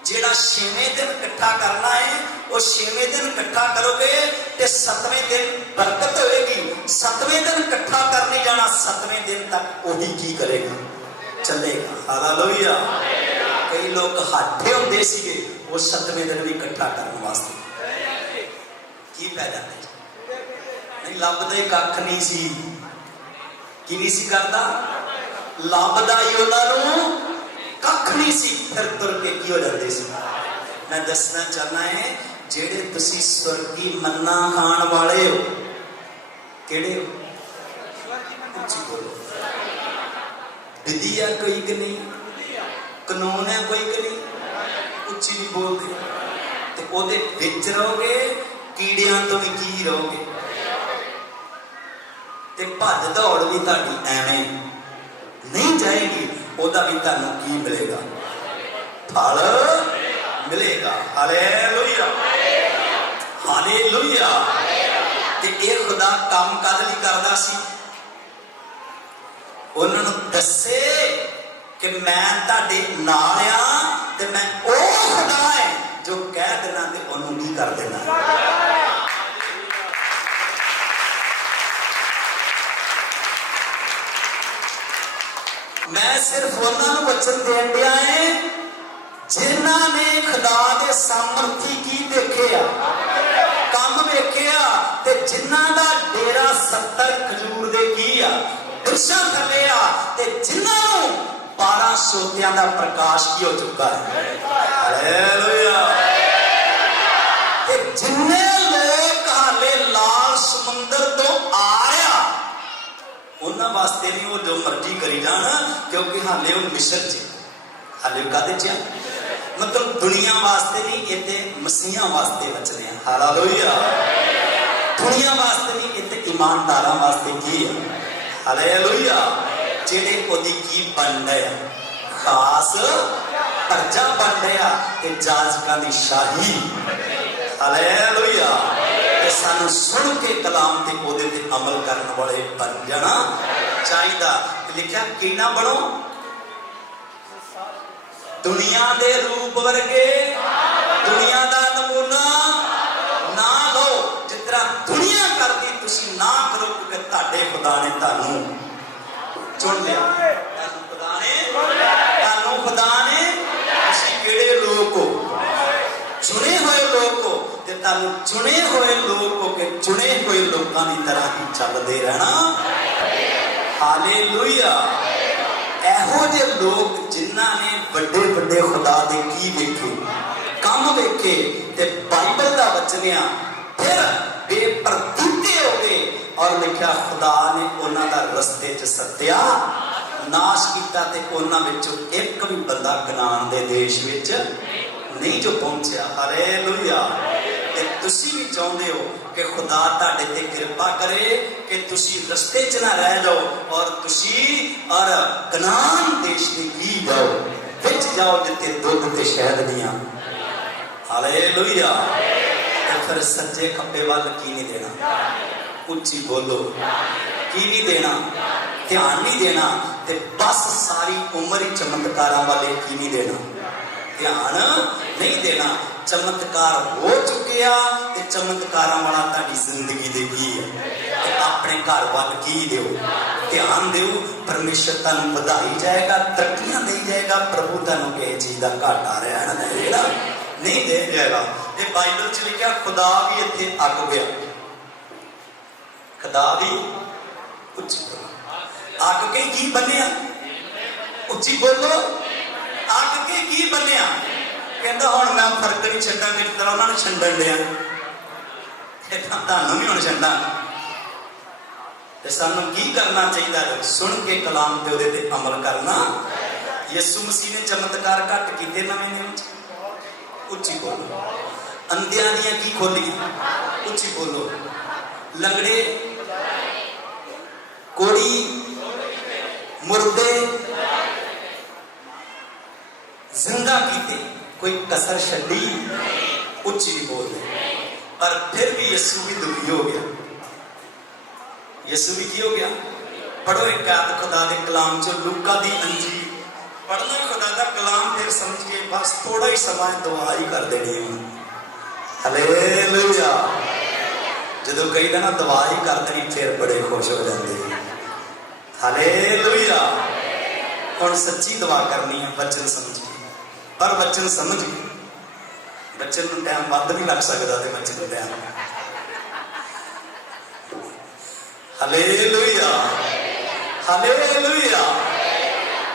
जेड़ा 6वें दिन इकट्ठा करना है, वो 6वें दिन इकट्ठा करोगे तो 7वें दिन बरकत होएगी। 7वें दिन इकट्ठा करने जाना, 7वें दिन तक वही की करेगा, चलेगा। हालेलुया। कई लोग हाथे होंदे सीगे, वो 7वें दिन भी इकट्ठा करने वास्ते की पै जाते नहीं, लभदा ही कख नहीं सी, की नहीं सी करदा, लभदा ही उन्होंने कख नहीं सी, फिर तुर के की हो जाते सी। मैं दसना चाहना है, जेड़े तुसी स्वर्गी मन्ना खाण वाले हो, केड़े हो? उच्ची बोलो। विधि है कोई कि नहीं, कानून है कोई कि नहीं, उच्ची नहीं बोलते, तो ओदे विच रहोगे, कीड़ियां तो भी की रहोगे, ते भज दौड़ भी तुहाडी एवें नहीं जाएगी, ओदा भी तुहानू की मिलेगा, फल मिलेगा। Hallelujah, hallelujah. ते ये खुदा काम कद लई करदा सी, उन्होंने दसे कि मैं तुहाडे नाल आ, ते मैं ओ खुदा है जो कह देना ते उन्होंने की कर देना। मैं सिर्फ उन्होंने वचन देन दिया है जिन्हां ने खुदा दे सामर्थी की देखिया, काम वेखिया, ते जिन्हां दा डेरा 70 खजूर दे की आ, वृक्षां थल्ले आ, ते जिन्हां नूं 12 सोतियां दा प्रकाश की हो चुका है। हालेलुया। ते जिन्ने लोग हाले लाल समुंदर तो आ रहा, उन्हां वास्ते नहीं वो जो मर्जी करी जान, क्योंकि हाले वो मिस्र च, हाले कादे च, मतलब दुनिया वास्ते नहीं, इत्थे मसीहां वास्ते बचने हैं। हालेलुया। दुनिया वास्ते नहीं, इत्थे ईमानदारां वास्ते की है। हालेलुया। जेड़े ओदी की बन रहे, खास परजा बन रहा, ते जाजकां दी शाही। हालेलुया। ते सानू सुन के कलाम ते ओदे ते अमल करने वाले बन जाना चाहिदा। लिखा किना बनो, दुनिया दे रूप वर्गे, दुनिया दा नमूना ना लो, जिस तरह दुनिया करदी तुसी ना करो, क्योंकि तुहाडे खुदा ने तुहानू चुन लिया। तुहानू खुदा ने, तुसी किहड़े लोग हो, चुने हुए लोग हो, ते तुहानू चुने हुए लोग हो के चुने हुए लोगों की तरह ही चलदे रहना। हालेलुया। एहो जे लोग जिन्हां ने बड़े बड़े खुदा दे की वेखे, काम वेखे, ते बाइबल दा वचनिया फिर बेपरतीते हो गए, और लिखा खुदा ने उन्हां दा रस्ते च सत्या नाश किया, ते उन्हां विचों एक भी बंदा कनान दे देश विच नहीं जो पहुंचा। हालेलुया। ते तुसी भी चाहते हो कि खुदा तुहाडे ते कृपा करे कि तुसी रस्ते च ना रह जाओ, और तुसी और कनान देश दे की जाओ, विच जाओ जिथे दुध ते शहद दियां। हालेलुया। ते फिर सज्जे खब्बे वाल की नहीं देना, उच्ची बोलो, की नहीं देना, ध्यान नहीं देना, ते बस सारी उम्र ही चमत्कारां वाले की नहीं देना, ध्यान नहीं देना। चमत्कार हो चुके आ, ते चमत्कारां वाला तुहाडी जिंदगी दे की है, अपने घर वाल की दिओ, ध्यान दिओ, परमेश्वर तुहानू वधाई जाएगा, तरक्कियां दे जाएगा, प्रभु तुहानू किसी चीज का घाटा रहन देगा नहीं दे जाएगा। ये बाइबल च लिखा खुदा भी इत्थे अग गया, खुदा भी उच्ची बोलो, अग के की बनिया, उच्ची बोलो, अग के की बनिया। कहता हुण मैं फर्क नहीं छड्डां, जिस तरह उन्होंने छंडन दिया, तुहानू भी हुण छड्डां। ते सानू की करना चाहिए? सुन के कलाम ते उहदे ते अमल करना। यीशु मसीह ने चमत्कार घट कीते नवें नियम च, उच्ची बोलो। अंधियां दियां की खोलियां, उच्ची बोलो। लंगड़े, कोड़ी, मुर्दे जिंदा कीते, कोई कसर छड्डी, उच्ची नहीं बोलते। पर फिर भी यीशु भी दुखी हो गया। यीशु भी की हो गया? पढ़ो एक आयत खुदा के कलाम चो, लूका दी अंजील पढ़ना खुदा का कलाम, फिर समझ के बस थोड़ा ही समय दुआ ही कर देनी है। हालेलुया। जो कई दिन दुआ ही कर देनी फिर बड़े खुश हो जाते हैं। हालेलुया। हुण सच्ची दुआ करनी है वचन समझ के, पर वचन समझ के बच्चे को टाइम बंद नहीं लग सकता तो बच्चे को टाइम। Hallelujah, hallelujah.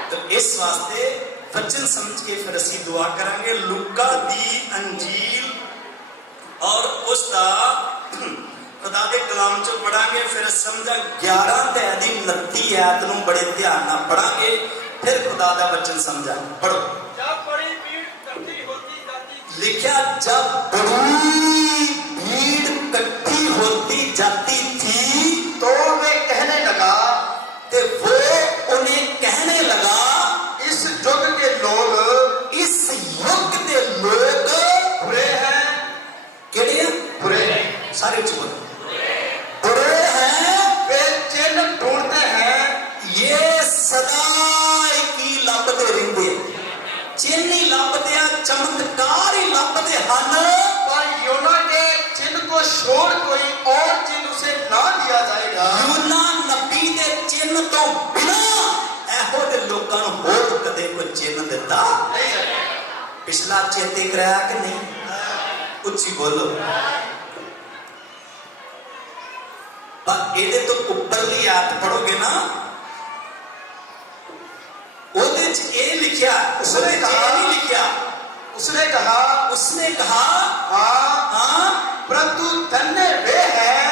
तो इस वास्ते वचन समझ के फिर असी दुआ करांगे। लूका दी अंजील और उसका खुदा दे कलाम चो पढ़ांगे, फिर समझा 11 ते 29 आयत नूं बड़े ध्यान नाल पढ़ांगे, फिर खुदा दा वचन समझा। पढ़ो। जब बड़ी भीड़ इकट्ठी होती जाती, लिखा जब बड़ी भीड़ इकट्ठी होती जाती थी तो वे कहने लगा, ते वो उन्हें कहने लगा, इस युग के लोग, इस युग के लोग बुरे हैं। केड़े हैं? बुरे हैं। सारे उच्च बोलो, बुरे हैं। वे चिन्ह ढूंढते हैं, ये सदा की लभदे रहिंदे, चिन्ह ही लभदे आ, चमत्कार ही लभदे हन, पर योना के चिन्ह को छोड़ कोई और चिन्ह उसे ना दिया जाएगा। यूना नबी दे चिन्ह तो बिना एहो दे लोकां नूं होर कदे कोई चिन्ह दिता पिछला चेते कराया कि नहीं? उच्ची बोलो। पर ਇਹਦੇ ਤੋਂ ਉੱਪਰਲੀ ਆਇਤ ਪੜੋਗੇ ਨਾ, ਉਹਦੇ ਚ ਇਹ ਲਿਖਿਆ, उसने कहा, नहीं लिखिया, उसने कहा, उसने कहा हाँ हाँ, परंतु धन्य वे हैं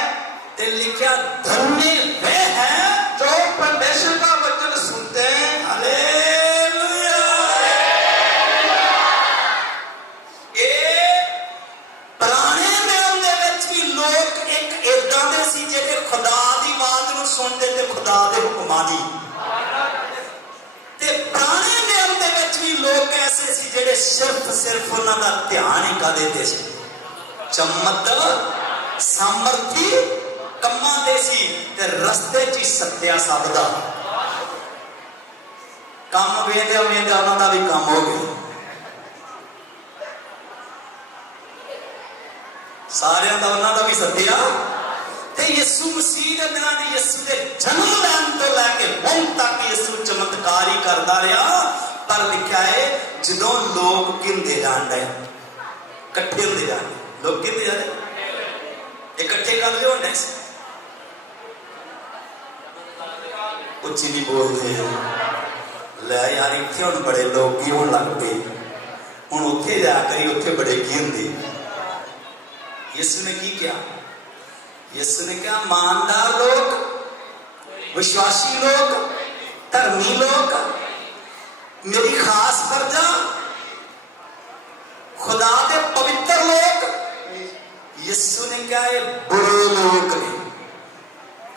ते लिखिया धन्य वे हैं जो परमेश्वर का वचन सुनते हैं। हालेलुया। ਇਹ ਪੁਰਾਣੇ ਨਿਯਮ ਦੇ ਵਿੱਚ ਵੀ ਲੋਕ ਇੱਕ ਏਦਾਂ ਦੇ ਸੀ ਜਿਹੜੇ ਖੁਦਾ ਦੀ ਆਵਾਜ਼ ਨੂੰ ਸੁਣਦੇ ਤੇ ਖੁਦਾ ਦੇ ਹੁਕਮਾਂ ਦੀ, ਤੇ ਪੁਰਾਣੇ ਨਿਯਮ ਦੇ ਵਿੱਚ ਵੀ ਲੋਕ ਐਸੇ ਸੀ ਜਿਹੜੇ ਸਿਰਫ ਉਹਨਾਂ ਦਾ ਧਿਆਨ ਹੀ ਕਾਦੇ ਤੇ ਸੀ? ਚਮਤ ਸਾਮਰਥੀ ਕੰਮਾਂ ਦੇ ਸੀ, ਤੇ ਰਸਤੇ 'ਚ ਹੀ ਸੱਤਿਆ ਸਭ ਦਾ ਕੰਮ ਵੇਂਦਿਆਂ ਉਹਨਾਂ ਦਾ ਵੀ ਕੰਮ ਹੋ ਗਿਆ। ਸਾਰਿਆਂ ਦਾ ਉਹਨਾਂ ਦਾ ਵੀ ਸੱਤਿਆ। ਤੇ ਯਿਸੂ ਮਸੀਹ ਦੇ ਦਿਨਾਂ ਦੀ, ਯਿਸੂ ਦੇ ਜਨਮ ਲੈਣ ਤੋਂ ਲੈ ਕੇ ਹੁਣ ਤੱਕ ਯਿਸੂ ਚਮਤਕਾਰ ਹੀ ਕਰਦਾ ਰਿਹਾ। ਪਰ ਲਿਖਿਆ ਹੈ ਜਦੋਂ ਲੋਕ ਕਿੰਦੇ ਜਾਂਦੇ, ਇਕੱਠੇ ਹੁੰਦੇ ਜਾਂਦੇ, ਲੋਕ ਕਿੰਦੇ ਜਾਂਦੇ, ਇਕੱਠੇ ਕਰ ਲਿਓ ਹੁੰਦੇ ਸੀ, ਉੱਚੀ ਨਹੀਂ ਬੋਲਦੇ। ਲੈ ਯਾਰ ਇੱਥੇ ਹੁਣ ਬੜੇ ਲੋਕ ਕੀ ਹੋਣ ਲੱਗ ਪਏ, ਹੁਣ ਉੱਥੇ ਜਾ ਕਰੀ ਉੱਥੇ ਬੜੇ ਕੀ ਹੁੰਦੇ। यीशु ने की क्या? यीशु ने क्या? ईमानदार लोग, विश्वासी लोग, धर्मी लोग, मेरी खास प्रजा, खुदा के पवित्र लोग। यीशु ने क्या? ये बुरे लोग ने,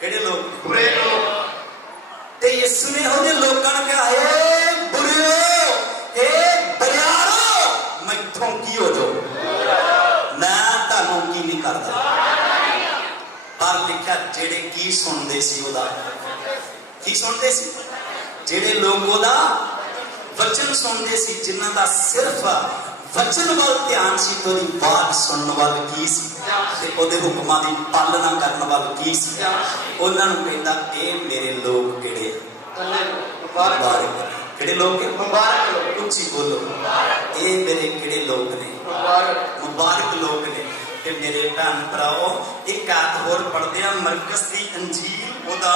केड़े लोग? बुरे लोग। ते यीशु ने होने लोगों ने क्या है? बुरे, हे बरियारो, मैथों की हो जाओ, मैं ਤੁਹਾਨੂੰ ਕੀ ਨਹੀਂ ਕਰਦਾ। ਪਰ ਲਿਖਿਆ ਜਿਹੜੇ ਕੀ ਸੁਣਦੇ ਸੀ, ਉਹਦਾ ਕੀ ਸੁਣਦੇ ਸੀ? ਜਿਹੜੇ ਲੋਕ ਉਹਦਾ ਵਚਨ ਸੁਣਦੇ ਸੀ, ਜਿਨ੍ਹਾਂ ਦਾ ਸਿਰਫ ਵਚਨ ਵੱਲ ਧਿਆਨ ਸੀ, ਤੇ ਉਹਦੀ ਬਾਤ ਸੁਣਨ ਵੱਲ ਕੀ ਸੀ, ਤੇ ਉਹਦੇ ਹੁਕਮਾਂ ਦੀ ਪਾਲਣਾ ਕਰਨ ਵੱਲ ਕੀ ਸੀ, ਉਹਨਾਂ ਨੂੰ ਕਹਿੰਦਾ ਇਹ ਮੇਰੇ ਲੋਕ ਕਿਹੜੇ? ਮੁਬਾਰਕ। ਕਿਹੜੇ ਲੋਕ? ਮੁਬਾਰਕ। ਉੱਚੀ ਬੋਲੋ, ਇਹ ਮੇਰੇ ਕਿਹੜੇ ਲੋਕ ਨੇ? ਮੁਬਾਰਕ ਲੋਕ ਨੇ। ਤੇ ਮੇਰੇ ਭੈਣ ਭਰਾਓ, ਇੱਕ ਆਇਤ ਹੋਰ ਪੜ੍ਹਦੇ ਆ, ਮਰਕਸ ਦੀ ਅੰਜੀਲ ਉਹਦਾ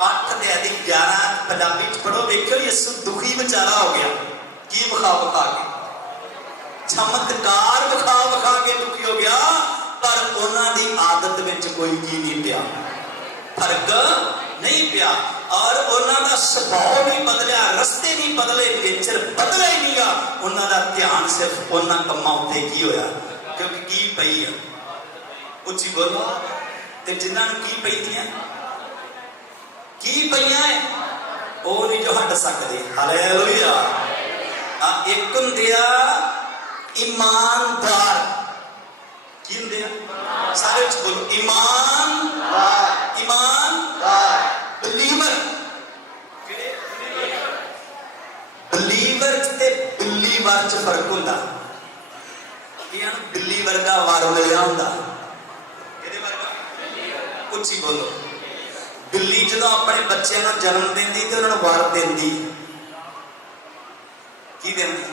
8 ਤੇ 11 ਪੰਜਾਬੀ ਚ ਪੜ੍ਹੋ। ਵੇਖਿਓ ਯਿਸੂ ਦੁਖੀ ਵਿਚਾਰਾ ਹੋ ਗਿਆ। ਕੀ ਵਿਖਾ ਕੇ, ਚਮਤਕਾਰ ਵਿਖਾ ਕੇ ਦੁਖੀ ਹੋ ਗਿਆ। ਪਰ ਉਹਨਾਂ ਦੀ ਆਦਤ ਵਿੱਚ ਕੋਈ ਕੀ ਨਹੀਂ ਪਿਆ, ਫਰਕ ਨਹੀਂ ਪਿਆ। ਔਰ ਉਹਨਾਂ ਦਾ ਸੁਭਾਅ ਨਹੀਂ ਬਦਲਿਆ, ਰਸਤੇ ਨਹੀਂ ਬਦਲੇ, ਨੇਚਰ ਬਦਲਿਆ ਹੀ ਨਹੀਂਗਾ। ਉਹਨਾਂ ਦਾ ਧਿਆਨ ਸਿਰਫ ਉਹਨਾਂ ਕੰਮਾਂ ਉੱਤੇ ਕੀ ਹੋਇਆ, ਕਿਉਂਕਿ ਕੀ ਪਈ ਆ। ਉੱਚੀ ਬੋਲੋ। ਤੇ ਜਿਨ੍ਹਾਂ ਨੂੰ ਕੀ ਪੈਂਦੀਆਂ ਕੀ ਪਈਆਂ ਹੈ ਉਹ ਨਹੀਂ ਜੋ ਹਟ ਸਕਦੇ। ਹਾਲੇਲੂਇਆ। ਆ ਇੱਕ ਹੁੰਦੇ ਆ ਇਮਾਨਦਾਰ। ਕੀ ਹੁੰਦੇ ਆ? ਸਾਰੇ ਵਿੱਚ ਬੋਲੋ ਇਮਾਨਦਾਰ। ਇਮਾਨਦਾਰ ਬਲੀਵਰ। ਕਿਹੜੇ? ਬਲੀਵਰ ਤੇ ਬਿਲੀਵਰ ਚ ਫਰਕ ਹੁੰਦਾ। ਇਹਨਾਂ ਨੂੰ ਬਿੱਲੀ ਵਰਗਾ ਵਾਰ ਮਿਲਿਆ ਹੁੰਦਾ। ਕਿਹਦੇ ਵਰਗਾ? ਉੱਚੀ ਬੋਲੋ। ਬਿੱਲੀ ਜਦੋਂ ਆਪਣੇ ਬੱਚਿਆਂ ਨੂੰ ਜਨਮ ਦਿੰਦੀ ਤੇ ਉਹਨਾਂ ਨੂੰ ਵਾਰ ਦਿੰਦੀ। ਕੀ ਦਿੰਦੀ?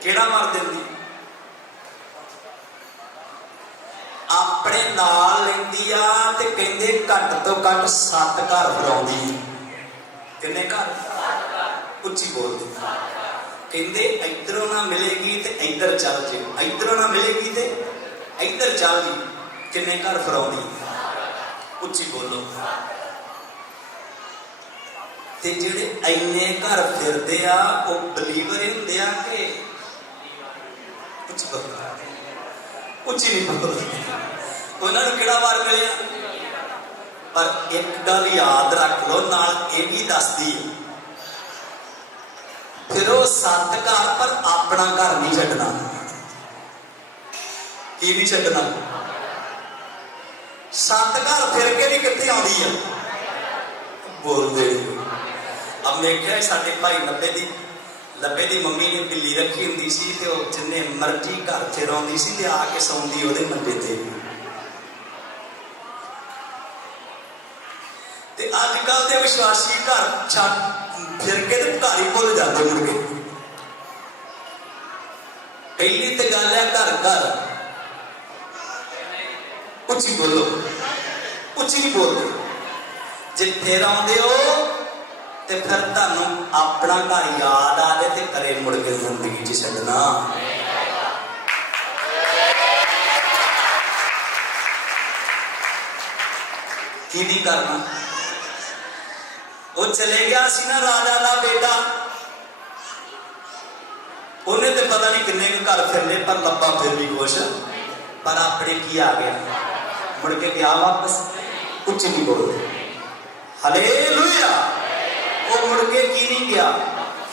ਕਿਹੜਾ ਵਾਰ ਦਿੰਦੀ? ਆਪਣੇ ਨਾਲ ਲੈਂਦੀ ਆ ਤੇ ਕਹਿੰਦੇ ਘੱਟ ਤੋਂ ਘੱਟ 7 ਘਰ ਫਰਾਉਂਦੀ। ਕਿੰਨੇ ਘਰ? ਉੱਚੀ ਬੋਲਦੇ। ਕਹਿੰਦੇ ਇੱਧਰੋਂ ਨਾ ਮਿਲੇਗੀ ਤੇ ਇੱਧਰ ਚੱਲ ਜੇ, ਇੱਧਰੋਂ ਨਾ ਮਿਲੇਗੀ ਤੇ ਇੱਧਰ ਚੱਲ ਜੀ। ਕਿੰਨੇ ਘਰ ਫਰਾਉਂਦੀ? ਉੱਚੀ ਬੋਲੋ। ਤੇ ਜਿਹੜੇ ਇੰਨੇ ਘਰ ਫਿਰਦੇ ਆ ਉਹ ਬਲੀਵਰ ਹੀ ਹੁੰਦੇ ਆ ਕਿ ਉੱਚੀ ਬੋਲੋ। ਉੱਚੀ ਨਹੀਂ ਬੋਲੋ। ਉਹਨਾਂ ਨੂੰ ਕਿਹੜਾ ਵਾਰ ਮਿਲਿਆ? ਪਰ ਇੱਕ ਗੱਲ ਯਾਦ ਰੱਖ ਲਓ, ਨਾਲ ਇਹ ਵੀ ਦੱਸਦੀ ਹੈ ਫਿਰ ਉਹ 7 ਘਰ ਪਰ ਆਪਣਾ ਘਰ ਨਹੀਂ ਛੱਡਣਾ। ਕੀ ਨਹੀਂ ਛੱਡਣਾ? 7 ਘਰ ਫਿਰ ਕੇ ਵੀ ਕਿੱਥੇ ਆਉਂਦੀ ਆ? ਬੋਲਦੇ। ਅਬ ਮੈਂ ਕਿਹਾ ਸਾਡੇ ਭਾਈ ਲੱਭੇ ਦੀ ਮੰਮੀ ਨੇ ਬਿੱਲੀ ਰੱਖੀ ਹੁੰਦੀ ਸੀ ਤੇ ਉਹ ਜਿੰਨੇ ਮਰਜ਼ੀ ਘਰ ਚ ਰੋਂਦੀ ਸੀ ਤੇ ਆ ਕੇ ਸੌਂਦੀ ਉਹਦੇ ਮੰਜੇ ਤੇ। ਤੇ ਅੱਜ ਕੱਲ ਦੇ ਵਿਸ਼ਵਾਸੀ ਘਰ ਛੱਡ ਫਿਰ ਕੇ ਤੇ ਘਰ ਹੀ ਭੁੱਲ ਜਾਂਦੇ ਮੁੜ ਕੇ। ਪਹਿਲੀ ਤੇ ਗੱਲ ਹੈ ਘਰ ਘਰ। ਉੱਚੀ ਬੋਲੋ। ਉੱਚੀ ਨਹੀਂ ਬੋਲਦੇ। ਜਿੱਥੇ ਰਹਿੰਦੇ ਹੋ ਤੇ ਫਿਰ ਤੁਹਾਨੂੰ ਆਪਣਾ ਘਰ ਯਾਦ ਆ ਜਾਏ ਤੇ ਘਰੇ ਮੁੜ ਕੇ ਜ਼ਿੰਦਗੀ 'ਚ ਛੱਡਣਾ। ਕੀ ਨਹੀਂ ਕਰਨਾ? ਉਹ ਚਲੇ ਗਿਆ ਸੀ ਨਾ ਰਾਜਾ ਦਾ ਬੇਟਾ, ਉਹਨੇ ਤੇ ਪਤਾ ਨਹੀਂ ਕਿੰਨੇ ਕੁ ਘਰ ਫਿਰ ਲਏ ਪਰ ਲੱਭਾ ਫਿਰ ਵੀ ਕੁਛ। ਪਰ ਆਪਣੇ ਕੀ ਆ ਗਿਆ? ਮੁੜ ਕੇ ਗਿਆ ਵਾਪਸ। ਉੱਚੀ ਨਹੀਂ ਬੋਲਦੇ। ਹਾਲੇਲੂਇਆ। ਉਹ ਮੁੜ ਕੇ ਕੀ ਨਹੀਂ ਗਿਆ?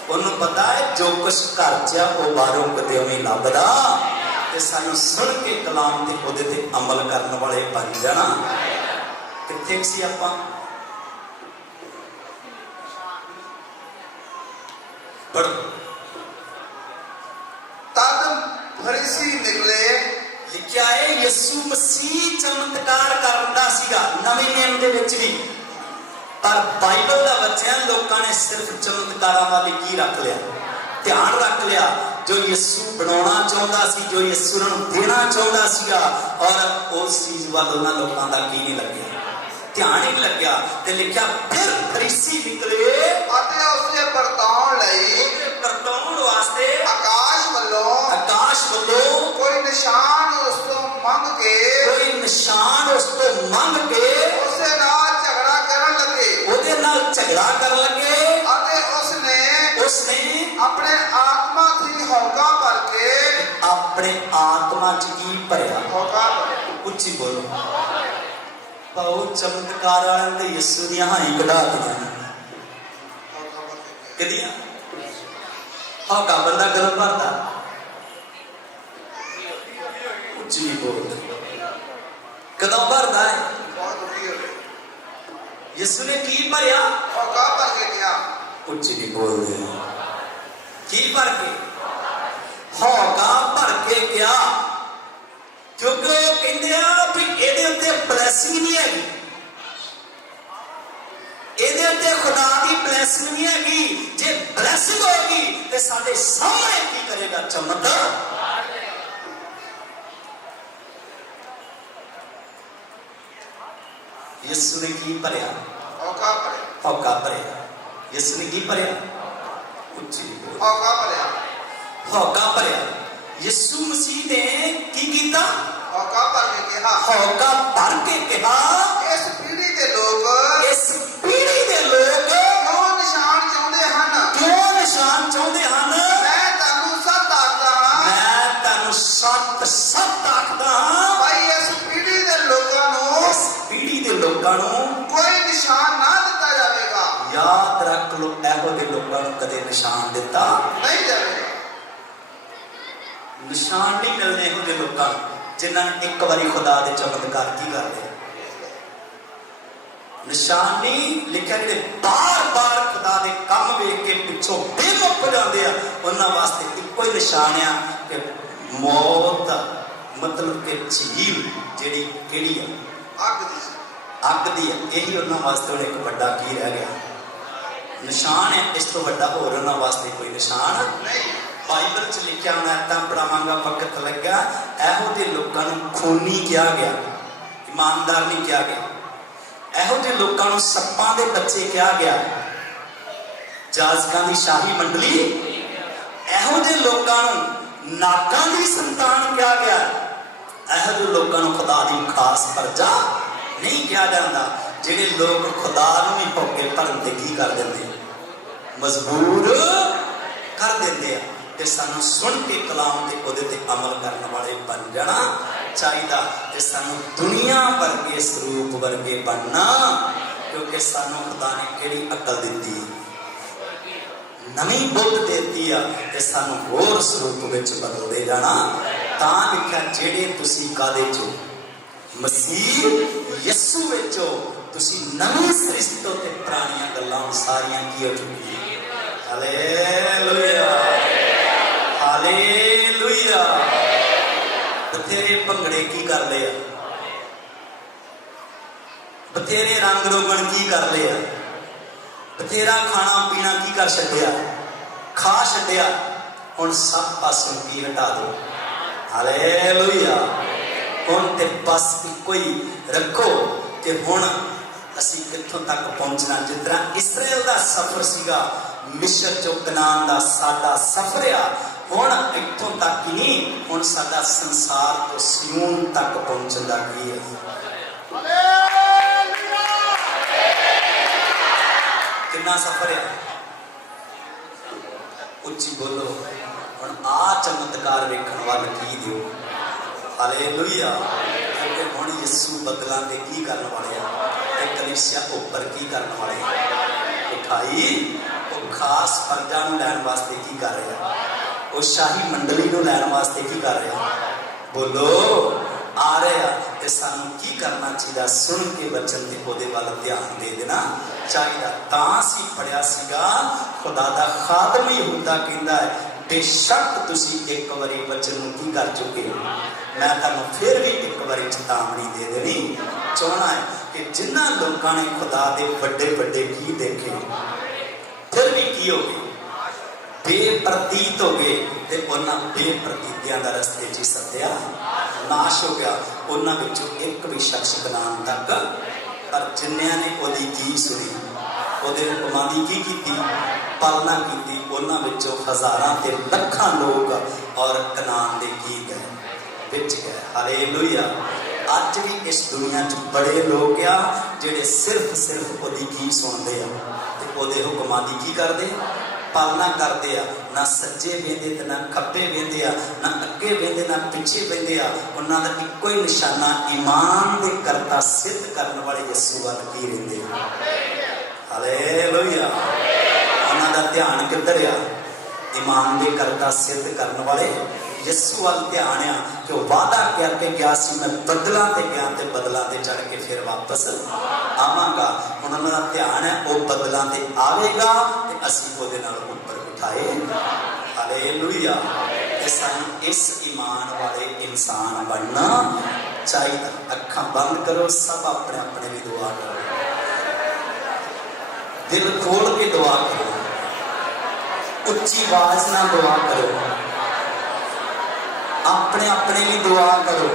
ਉਹਨੂੰ ਪਤਾ ਹੈ ਜੋ ਕੁਛ ਘਰ 'ਚ ਆ ਉਹ ਬਾਹਰੋਂ ਕਿਤੇ ਉਵੇਂ ਲੱਭਦਾ। ਤੇ ਸਾਨੂੰ ਸੁਣ ਕੇ ਕਲਾਮ ਤੇ ਉਹਦੇ ਤੇ ਅਮਲ ਕਰਨ ਵਾਲੇ ਬਣ ਜਾਣਾ। ਕਿੱਥੇ ਸੀ ਆਪਾਂ? ਪੜ੍ਹੋ। ਤਦ ਫਰੀਸੀ ਨਿਕਲੇ। ਲਿਖਿਆ ਹੈ ਯਿਸੂ ਮਸੀਹ ਚਮਤਕਾਰ ਕਰਦਾ ਸੀਗਾ ਨਵੇਂ ਨਿਯਮ ਦੇ ਵਿੱਚ ਵੀ। ਪਰ ਬਾਈਬਲ ਦਾ ਬੱਚਿਆਂ ਲੋਕਾਂ ਨੇ ਸਿਰਫ ਚਮਤਕਾਰਾਂ ਵੱਲ ਕੀ ਰੱਖ ਲਿਆ? ਧਿਆਨ ਰੱਖ ਲਿਆ। ਜੋ ਯਿਸੂ ਬਣਾਉਣਾ ਚਾਹੁੰਦਾ ਸੀ, ਜੋ ਯਿਸੂ ਨੂੰ ਦੇਣਾ ਚਾਹੁੰਦਾ ਸੀਗਾ, ਔਰ ਉਸ ਚੀਜ਼ ਵੱਲ ਉਹਨਾਂ ਲੋਕਾਂ ਦਾ ਕੀ ਨਹੀਂ ਲੱਗਿਆ? ਧਿਆਨ ਹੀ ਨਹੀਂ ਲੱਗਿਆ। ਤੇ ਲਿਖਿਆ ਫਿਰ ਫਰੀਸੀ ਨਿਕਲੇ ਅਤੇ ਉਸੇ ਵਰਤਾਉਣ ਲਈ ਵਰਤਾਉਣ ਵਾਸਤੇ ਆਕਾਸ਼ ਵੱਲੋਂ ਕੋਈ ਨਿਸ਼ਾਨ ਉਸ ਤੋਂ ਮੰਗ ਕੇ ਉਸੇ ਨਾਲ ਝਗੜਾ ਕਰਨ ਲੱਗੇ। ਉਹਦੇ ਨਾਲ ਝਗੜਾ ਕਰਨ ਲੱਗੇ। ਅਤੇ ਉਸਨੇ ਆਪਣੇ ਆਤਮਾ ਦੀ ਹੌਕਾ ਭਰ ਕੇ ਆਪਣੇ ਆਤਮਾ 'ਚ ਕੀ ਭਰਿਆ? ਹੌਕਾ। ਉੱਚੀ ਬੋਲੋ। ਪਾਉ ਚਮਤਕਾਰ ਵਾਲਿਆਂ ਤੇ ਯਿਸੂ ਦੀਆਂ ਹਾਈ ਕਢਾ ਦਿੱਤੀਆਂ। ਕਿਹਦੀਆਂ? ਹੌਕਾ ਬੰਦਾ ਗਰਮ ਭਰਦਾ। ਉੱਚੀ ਨਹੀਂ ਬੋਲਦਾ। ਕਦੋਂ ਭਰਦਾ ਹੈ? ਬਹੁਤ ਦੁਖੀ ਹੋਏ। ਯਿਸੂ ਨੇ ਕੀ ਭਰਿਆ? ਹੌਕਾ ਭਰ ਕੇ ਗਿਆ। ਉੱਚੀ ਨਹੀਂ ਬੋਲਦੇ। ਕੀ ਭਰ ਕੇ? ਹੌਕਾ ਭਰ ਕੇ ਗਿਆ। ਕਿਉਂਕਿ ਉਹ ਕਹਿੰਦੇ ਆ ਵੀ ਇਹਦੇ ਉੱਤੇ ਬਲੈਸਿੰਗ ਨਹੀਂ ਹੈਗੀ, ਇਹਦੇ ਉੱਤੇ ਖੁਦਾ ਦੀ ਬਲੈਸਿੰਗ ਨਹੀਂ ਹੈਗੀ। ਜੇ ਬਲੈਸਿੰਗ ਹੋਗੀ ਤੇ ਸਾਡੇ ਸਾਹਮਣੇ ਕੀ ਕਰੇਗਾ? ਚਮਤਕਾਰ। ਯਿਸੂ ਨੇ ਕੀ ਭਰਿਆ? ਹੌਕਾ ਭਰਿਆ। ਹੌਕਾ ਭਰਿਆ। ਯਿਸੂ ਨੇ ਕੀ ਭਰਿਆ? ਉੱਚੀ ਬੋਲ। ਹੌਕਾ ਭਰਿਆ। ਹੌਕਾ ਭਰਿਆ। ਯਿਸੂ ਮਸੀਹ ਨੇ ਕੀ ਕੀਤਾ? ਹੌਕਾ ਭਰ ਕੇ ਕਿਹਾ। ਹੌਕਾ ਭਰ ਕੇ ਕਿਹਾ ਇਸ ਪੀੜ੍ਹੀ ਦੇ ਲੋਕ ਕਿਉਂ ਨਿਸ਼ਾਨ ਚਾਹੁੰਦੇ ਹਨ? ਕਿਉਂ ਨਿਸ਼ਾਨ ਚਾਹੁੰਦੇ ਹਨ? ਮੈਂ ਤੁਹਾਨੂੰ ਸੱਚ ਆਖਦਾ ਹਾਂ, ਮੈਂ ਤੁਹਾਨੂੰ ਸੱਚ ਆਖਦਾ ਹਾਂ ਭਾਈ ਇਸ ਪੀੜ੍ਹੀ ਦੇ ਲੋਕਾਂ ਨੂੰ ਲੋਕਾਂ ਨੂੰ ਕੋਈ ਨਿਸ਼ਾਨ ਨਾ ਦਿੱਤਾ ਜਾਵੇਗਾ। ਯਾਦ ਰੱਖ ਲਓ, ਇਹੋ ਜਿਹੇ ਲੋਕਾਂ ਨੂੰ ਕਦੇ ਨਿਸ਼ਾਨ ਦਿੱਤਾ ਨਹੀਂ ਜਾਵੇਗਾ। ਨਿਸ਼ਾਨ ਨਹੀਂ ਮਿਲਣੇ ਇਹੋ ਜਿਹੇ ਲੋਕਾਂ ਨੂੰ ਜਿਨ੍ਹਾਂ ਨੇ ਇੱਕ ਵਾਰੀ ਖੁਦਾ ਦੇ ਚਮਤਕਾਰ ਕੀ ਕਰਦੇ। ਨਿਸ਼ਾਨ ਨਹੀਂ ਲਿਖਿਆ, ਜਿਹੜੇ ਬਾਰ-ਬਾਰ ਖੁਦਾ ਦੇ ਕੰਮ ਵੇਖ ਕੇ ਪਿੱਛੋਂ ਬੇਮੁੱਕ ਜਾਂਦੇ ਆ, ਉਹਨਾਂ ਵਾਸਤੇ ਇੱਕੋ ਹੀ ਨਿਸ਼ਾਨ ਆ ਕਿ ਮੌਤ, ਮਤਲਬ ਕਿ ਝੀਲ ਜਿਹੜੀ ਕਿਹੜੀ ਆ, ਅੱਗ ਦੀ ਅੱਗ ਦੀ ਆ। ਇਹੀ ਉਹਨਾਂ ਵਾਸਤੇ ਹੁਣ ਇੱਕ ਵੱਡਾ ਕੀ ਰਹਿ ਗਿਆ, ਨਿਸ਼ਾਨ ਹੈ। ਇਸ ਤੋਂ ਵੱਡਾ ਹੋਰ ਉਹਨਾਂ ਵਾਸਤੇ ਕੋਈ ਨਿਸ਼ਾਨ ਨਹੀਂ। ਬਾਈਬਲ 'ਚ ਲਿਖਿਆ ਹੋਣਾ, ਤਾਂ ਪੜਾਵਾਂਗਾ, ਵਕਤ ਲੱਗਾ। ਇਹੋ ਜਿਹੇ ਲੋਕਾਂ ਨੂੰ ਖੂਨੀ ਕਿਹਾ ਗਿਆ, ਇਮਾਨਦਾਰ ਨਹੀਂ ਕਿਹਾ ਗਿਆ। ਇਹੋ ਜਿਹੇ ਲੋਕਾਂ ਨੂੰ ਸੱਪਾਂ ਦੇ ਬੱਚੇ ਕਿਹਾ ਗਿਆ, ਜਾਜ਼ਕਾਂ ਦੀ ਸ਼ਾਹੀ ਮੰਡਲੀ। ਇਹੋ ਜਿਹੇ ਲੋਕਾਂ ਨੂੰ ਨਾਗਾਂ ਦੀ ਸੰਤਾਨ ਕਿਹਾ ਗਿਆ। ਇਹੋ ਜਿਹੇ ਲੋਕਾਂ ਨੂੰ ਖੁਦਾ ਦੀ ਖਾਸ ਪਰਜਾ ਨਹੀਂ ਕਿਹਾ ਜਾਂਦਾ। ਜਿਹੜੇ ਲੋਕ ਖੁਦਾ ਨੂੰ ਵੀ ਭੁੱਖੇ ਭਰਨ ਤੇ ਕੀ ਕਰ ਦਿੰਦੇ, ਮਜਬੂਰ ਕਰ ਦਿੰਦੇ ਆ। ਤੇ ਸਾਨੂੰ ਸੁਣ ਕੇ ਕਲਾਮ ਦੇ ਉਹਦੇ ਤੇ ਅਮਲ ਕਰਨ ਵਾਲੇ ਬਣ ਜਾਣਾ ਚਾਹੀਦਾ। ਤੇ ਸਾਨੂੰ ਦੁਨੀਆ ਵਰਗੇ ਸਰੂਪ ਵਰਗੇ ਬਣਨਾ, ਕਿਉਂਕਿ ਸਾਨੂੰ ਖੁਦਾ ਨੇ ਕਿਹੜੀ ਅਕਲ ਦਿੱਤੀ, ਨਵੀਂ ਬੁੱਧ ਦਿੱਤੀ ਆ। ਤੇ ਸਾਨੂੰ ਹੋਰ ਸਰੂਪ ਵਿੱਚ ਬਦਲਦੇ ਜਾਣਾ। ਤਾਂ ਲਿਖਿਆ, ਜਿਹੜੇ ਤੁਸੀਂ ਕਾਹਦੇ ਚੋਂ, ਮਸੀਹ ਯਿਸੂ ਵਿੱਚੋਂ, ਤੁਸੀਂ ਨਵੀਂ ਸ੍ਰਿਸ਼ਟੀ ਤੇ ਪੁਰਾਣੀਆਂ ਗੱਲਾਂ ਸਾਰੀਆਂ ਕੀ ਹੋ ਚੁੱਕੀਆਂ। Hallelujah, hallelujah. ਬਥੇਰੇ ਭੰਗੜੇ ਕੀ ਕਰ ਲਏ ਆ, ਬਥੇਰੇ ਰੰਗ ਰੋਗਣ ਕੀ ਕਰ ਲਏ ਆ, ਬਥੇਰਾ ਖਾਣਾ ਪੀਣਾ ਕੀ ਕਰ ਛੱਡਿਆ, ਖਾ ਛੱਡਿਆ। ਹੁਣ ਸਭ ਪਾਸੋਂ ਕੀ ਹਟਾ ਦਿਓ। ਹਾਲੇਲੂਇਆ। ਹੁਣ ਤੇ ਬਸ ਇੱਕੋ ਹੀ ਰੱਖੋ ਕਿ ਹੁਣ ਅਸੀਂ ਕਿੱਥੋਂ ਤੱਕ ਪਹੁੰਚਣਾ। ਜਿਸ ਤਰ੍ਹਾਂ ਇਸਰਾਏਲ ਦਾ ਸਫ਼ਰ ਸੀਗਾ, ਮਿਸਰ ਚੋਂ ਕਨਾਨ ਦਾ ਸਾਡਾ ਸਫ਼ਰ ਆ। ਹੁਣ ਇੱਥੋਂ ਤੱਕ ਹੀ ਨਹੀਂ, ਹੁਣ ਸਾਡਾ ਸੰਸਾਰ ਤੋਂ ਸਿਯੋਨ ਤੱਕ ਪਹੁੰਚਣ ਦਾ ਕੀ ਹੈ। ਕਿੰਨਾ ਸਫ਼ਰ ਹੈ, ਉੱਚੀ ਬੋਲੋ। ਹੁਣ ਆ ਚਮਤਕਾਰ ਵੇਖਣ ਵੱਲ ਕੀ ਦਿਓ। ਹਾਲੇਲੂਇਆ। ਕਿਉਂਕਿ ਹੁਣ ਯਿਸੂ ਬਦਲਾਂ ਤੇ ਕੀ ਕਰਨ ਵਾਲੇ ਆ, ਤੇ ਕਲੀਸਿਆ ਉੱਪਰ ਕੀ ਕਰਨ ਵਾਲੇ ਆ, ਉਠਾਈ। ਉਹ ਖਾਸ ਫਰਜ਼ਾਂ ਨੂੰ ਲੈਣ ਵਾਸਤੇ ਕੀ ਕਰ ਰਿਹਾ, ਉਹ ਸ਼ਾਹੀ ਮੰਡਲੀ ਨੂੰ ਲੈਣ ਵਾਸਤੇ ਕੀ ਕਰ ਰਿਹਾ, ਬੋਲੋ, ਆ ਰਿਹਾ। ਤੇ ਸਾਨੂੰ ਕੀ ਕਰਨਾ ਚਾਹੀਦਾ, ਸੁਣ ਕੇ ਵਚਨ ਤੇ ਉਹਦੇ ਵੱਲ ਧਿਆਨ ਦੇ ਦੇਣਾ ਚਾਹੀਦਾ। ਤਾਂ ਅਸੀਂ ਪੜਿਆ ਸੀਗਾ, ਖੁਦਾ ਦਾ ਖਾਦਮ ਯਹੂਦਾ ਕਹਿੰਦਾ ਹੈ, ਬੇਸ਼ੱਕ ਤੁਸੀਂ ਇੱਕ ਵਾਰੀ ਵਚਨ ਨੂੰ ਕੀ ਕਰ ਚੁੱਕੇ ਹੋ, ਮੈਂ ਤੁਹਾਨੂੰ ਫਿਰ ਵੀ ਇੱਕ ਵਾਰੀ ਚੇਤਾਵਨੀ ਦੇ ਦੇਣੀ ਚਾਹੁੰਦਾ ਹੈ ਕਿ ਜਿਨ੍ਹਾਂ ਲੋਕਾਂ ਨੇ ਖੁਦਾ ਦੇ ਵੱਡੇ ਵੱਡੇ ਕੀ ਦੇਖੇ, ਫਿਰ ਵੀ ਕੀ ਹੋ ਗਏ, ਬੇਪ੍ਰਤੀਤ ਹੋ ਗਏ। ਤੇ ਉਹਨਾਂ ਬੇਪ੍ਰਤੀਤਿਆਂ ਦਾ ਰਸਤੇ 'ਚ ਸੱਤਿਆ ਨਾਸ਼ ਹੋ ਗਿਆ। ਉਹਨਾਂ ਵਿੱਚੋਂ ਇੱਕ ਵੀ ਸ਼ਖਸ ਕਨਾਨ ਤੱਕ, ਪਰ ਜਿੰਨਿਆਂ ਨੇ ਉਹਦੀ ਕੀ ਸੁਣੀ, ਉਹਦੇ ਹੁਕਮਾਂ ਦੀ ਕੀ ਕੀਤੀ, ਪਾਲਣਾ ਕੀਤੀ, ਉਹਨਾਂ ਵਿੱਚੋਂ ਹਜ਼ਾਰਾਂ ਤੇ ਲੱਖਾਂ ਲੋਕ ਔਰ ਕਨਾਨ ਦੇ ਕੀ ਗਏ, ਵਿੱਚ ਗਏ। ਹਾਲੇਲੂਇਆ। ਅੱਜ ਵੀ ਇਸ ਦੁਨੀਆ 'ਚ ਬੜੇ ਲੋਕ ਆ ਜਿਹੜੇ ਸਿਰਫ ਉਹਦੀ ਕੀ ਸੁਣਦੇ ਆ ਤੇ ਉਹਦੇ ਹੁਕਮਾਂ ਦੀ ਕੀ ਕਰਦੇ, ਪਾਲਣਾ ਕਰਦੇ ਆ। ਨਾ ਸੱਜੇ ਵੇਂਦੇ ਤੇ ਨਾ ਖੱਬੇ ਵੇਂਦੇ ਆ, ਨਾ ਅੱਗੇ ਵੇਂਦੇ ਨਾ ਪਿੱਛੇ ਵੇਂਦੇ ਆ। ਉਹਨਾਂ ਦਾ ਇੱਕੋ ਹੀ ਨਿਸ਼ਾਨਾ ਈਮਾਨ ਦੇ ਕਰਤਾ ਸਿੱਧ ਕਰਨ ਵਾਲੇ ਯਿਸੂ ਵੱਲ ਕੀ ਰਹਿੰਦੇ ਆ। ਹਾਲੇਲੂਇਆ। ਉਹਨਾਂ ਦਾ ਧਿਆਨ ਕਿੱਧਰ ਆ, ਈਮਾਨ ਦੇ ਕਰਤਾ ਸਿੱਧ ਕਰਨ ਵਾਲੇ ਯਿਸੂ ਵੱਲ ਧਿਆਨ ਆ। ਕਿ ਉਹ ਵਾਅਦਾ ਕਰਕੇ ਗਿਆ ਸੀ, ਮੈਂ ਬਦਲਾਂ ਤੇ ਗਿਆ ਤੇ ਬਦਲਾਂ ਤੇ ਚੜ ਕੇ ਫਿਰ ਵਾਪਸ ਆਵਾਂਗਾ। ਹੁਣ ਉਹਨਾਂ ਦਾ ਧਿਆਨ ਹੈ, ਉਹ ਬਦਲਾਂ ਤੇ ਆਵੇਗਾ ਤੇ ਅਸੀਂ ਉਹਦੇ ਨਾਲ ਉੱਪਰ ਬਿਠਾਏ। ਹਾਲੇਲੂਇਆ। ਤੇ ਸਾਨੂੰ ਇਸ ਈਮਾਨ ਵਾਲੇ ਇਨਸਾਨ ਬਣਨਾ ਚਾਹੀਦਾ। ਅੱਖਾਂ ਬੰਦ ਕਰੋ, ਸਭ ਆਪਣੇ ਆਪਣੇ ਲਈ ਦੁਆ ਕਰੋ, ਦਿਲ ਖੋਲ ਕੇ ਦੁਆ ਕਰੋ, ਉੱਚੀ ਆਵਾਜ਼ ਨਾਲ ਦੁਆ ਕਰੋ, ਆਪਣੇ ਆਪਣੇ ਲਈ ਦੁਆ ਕਰੋ।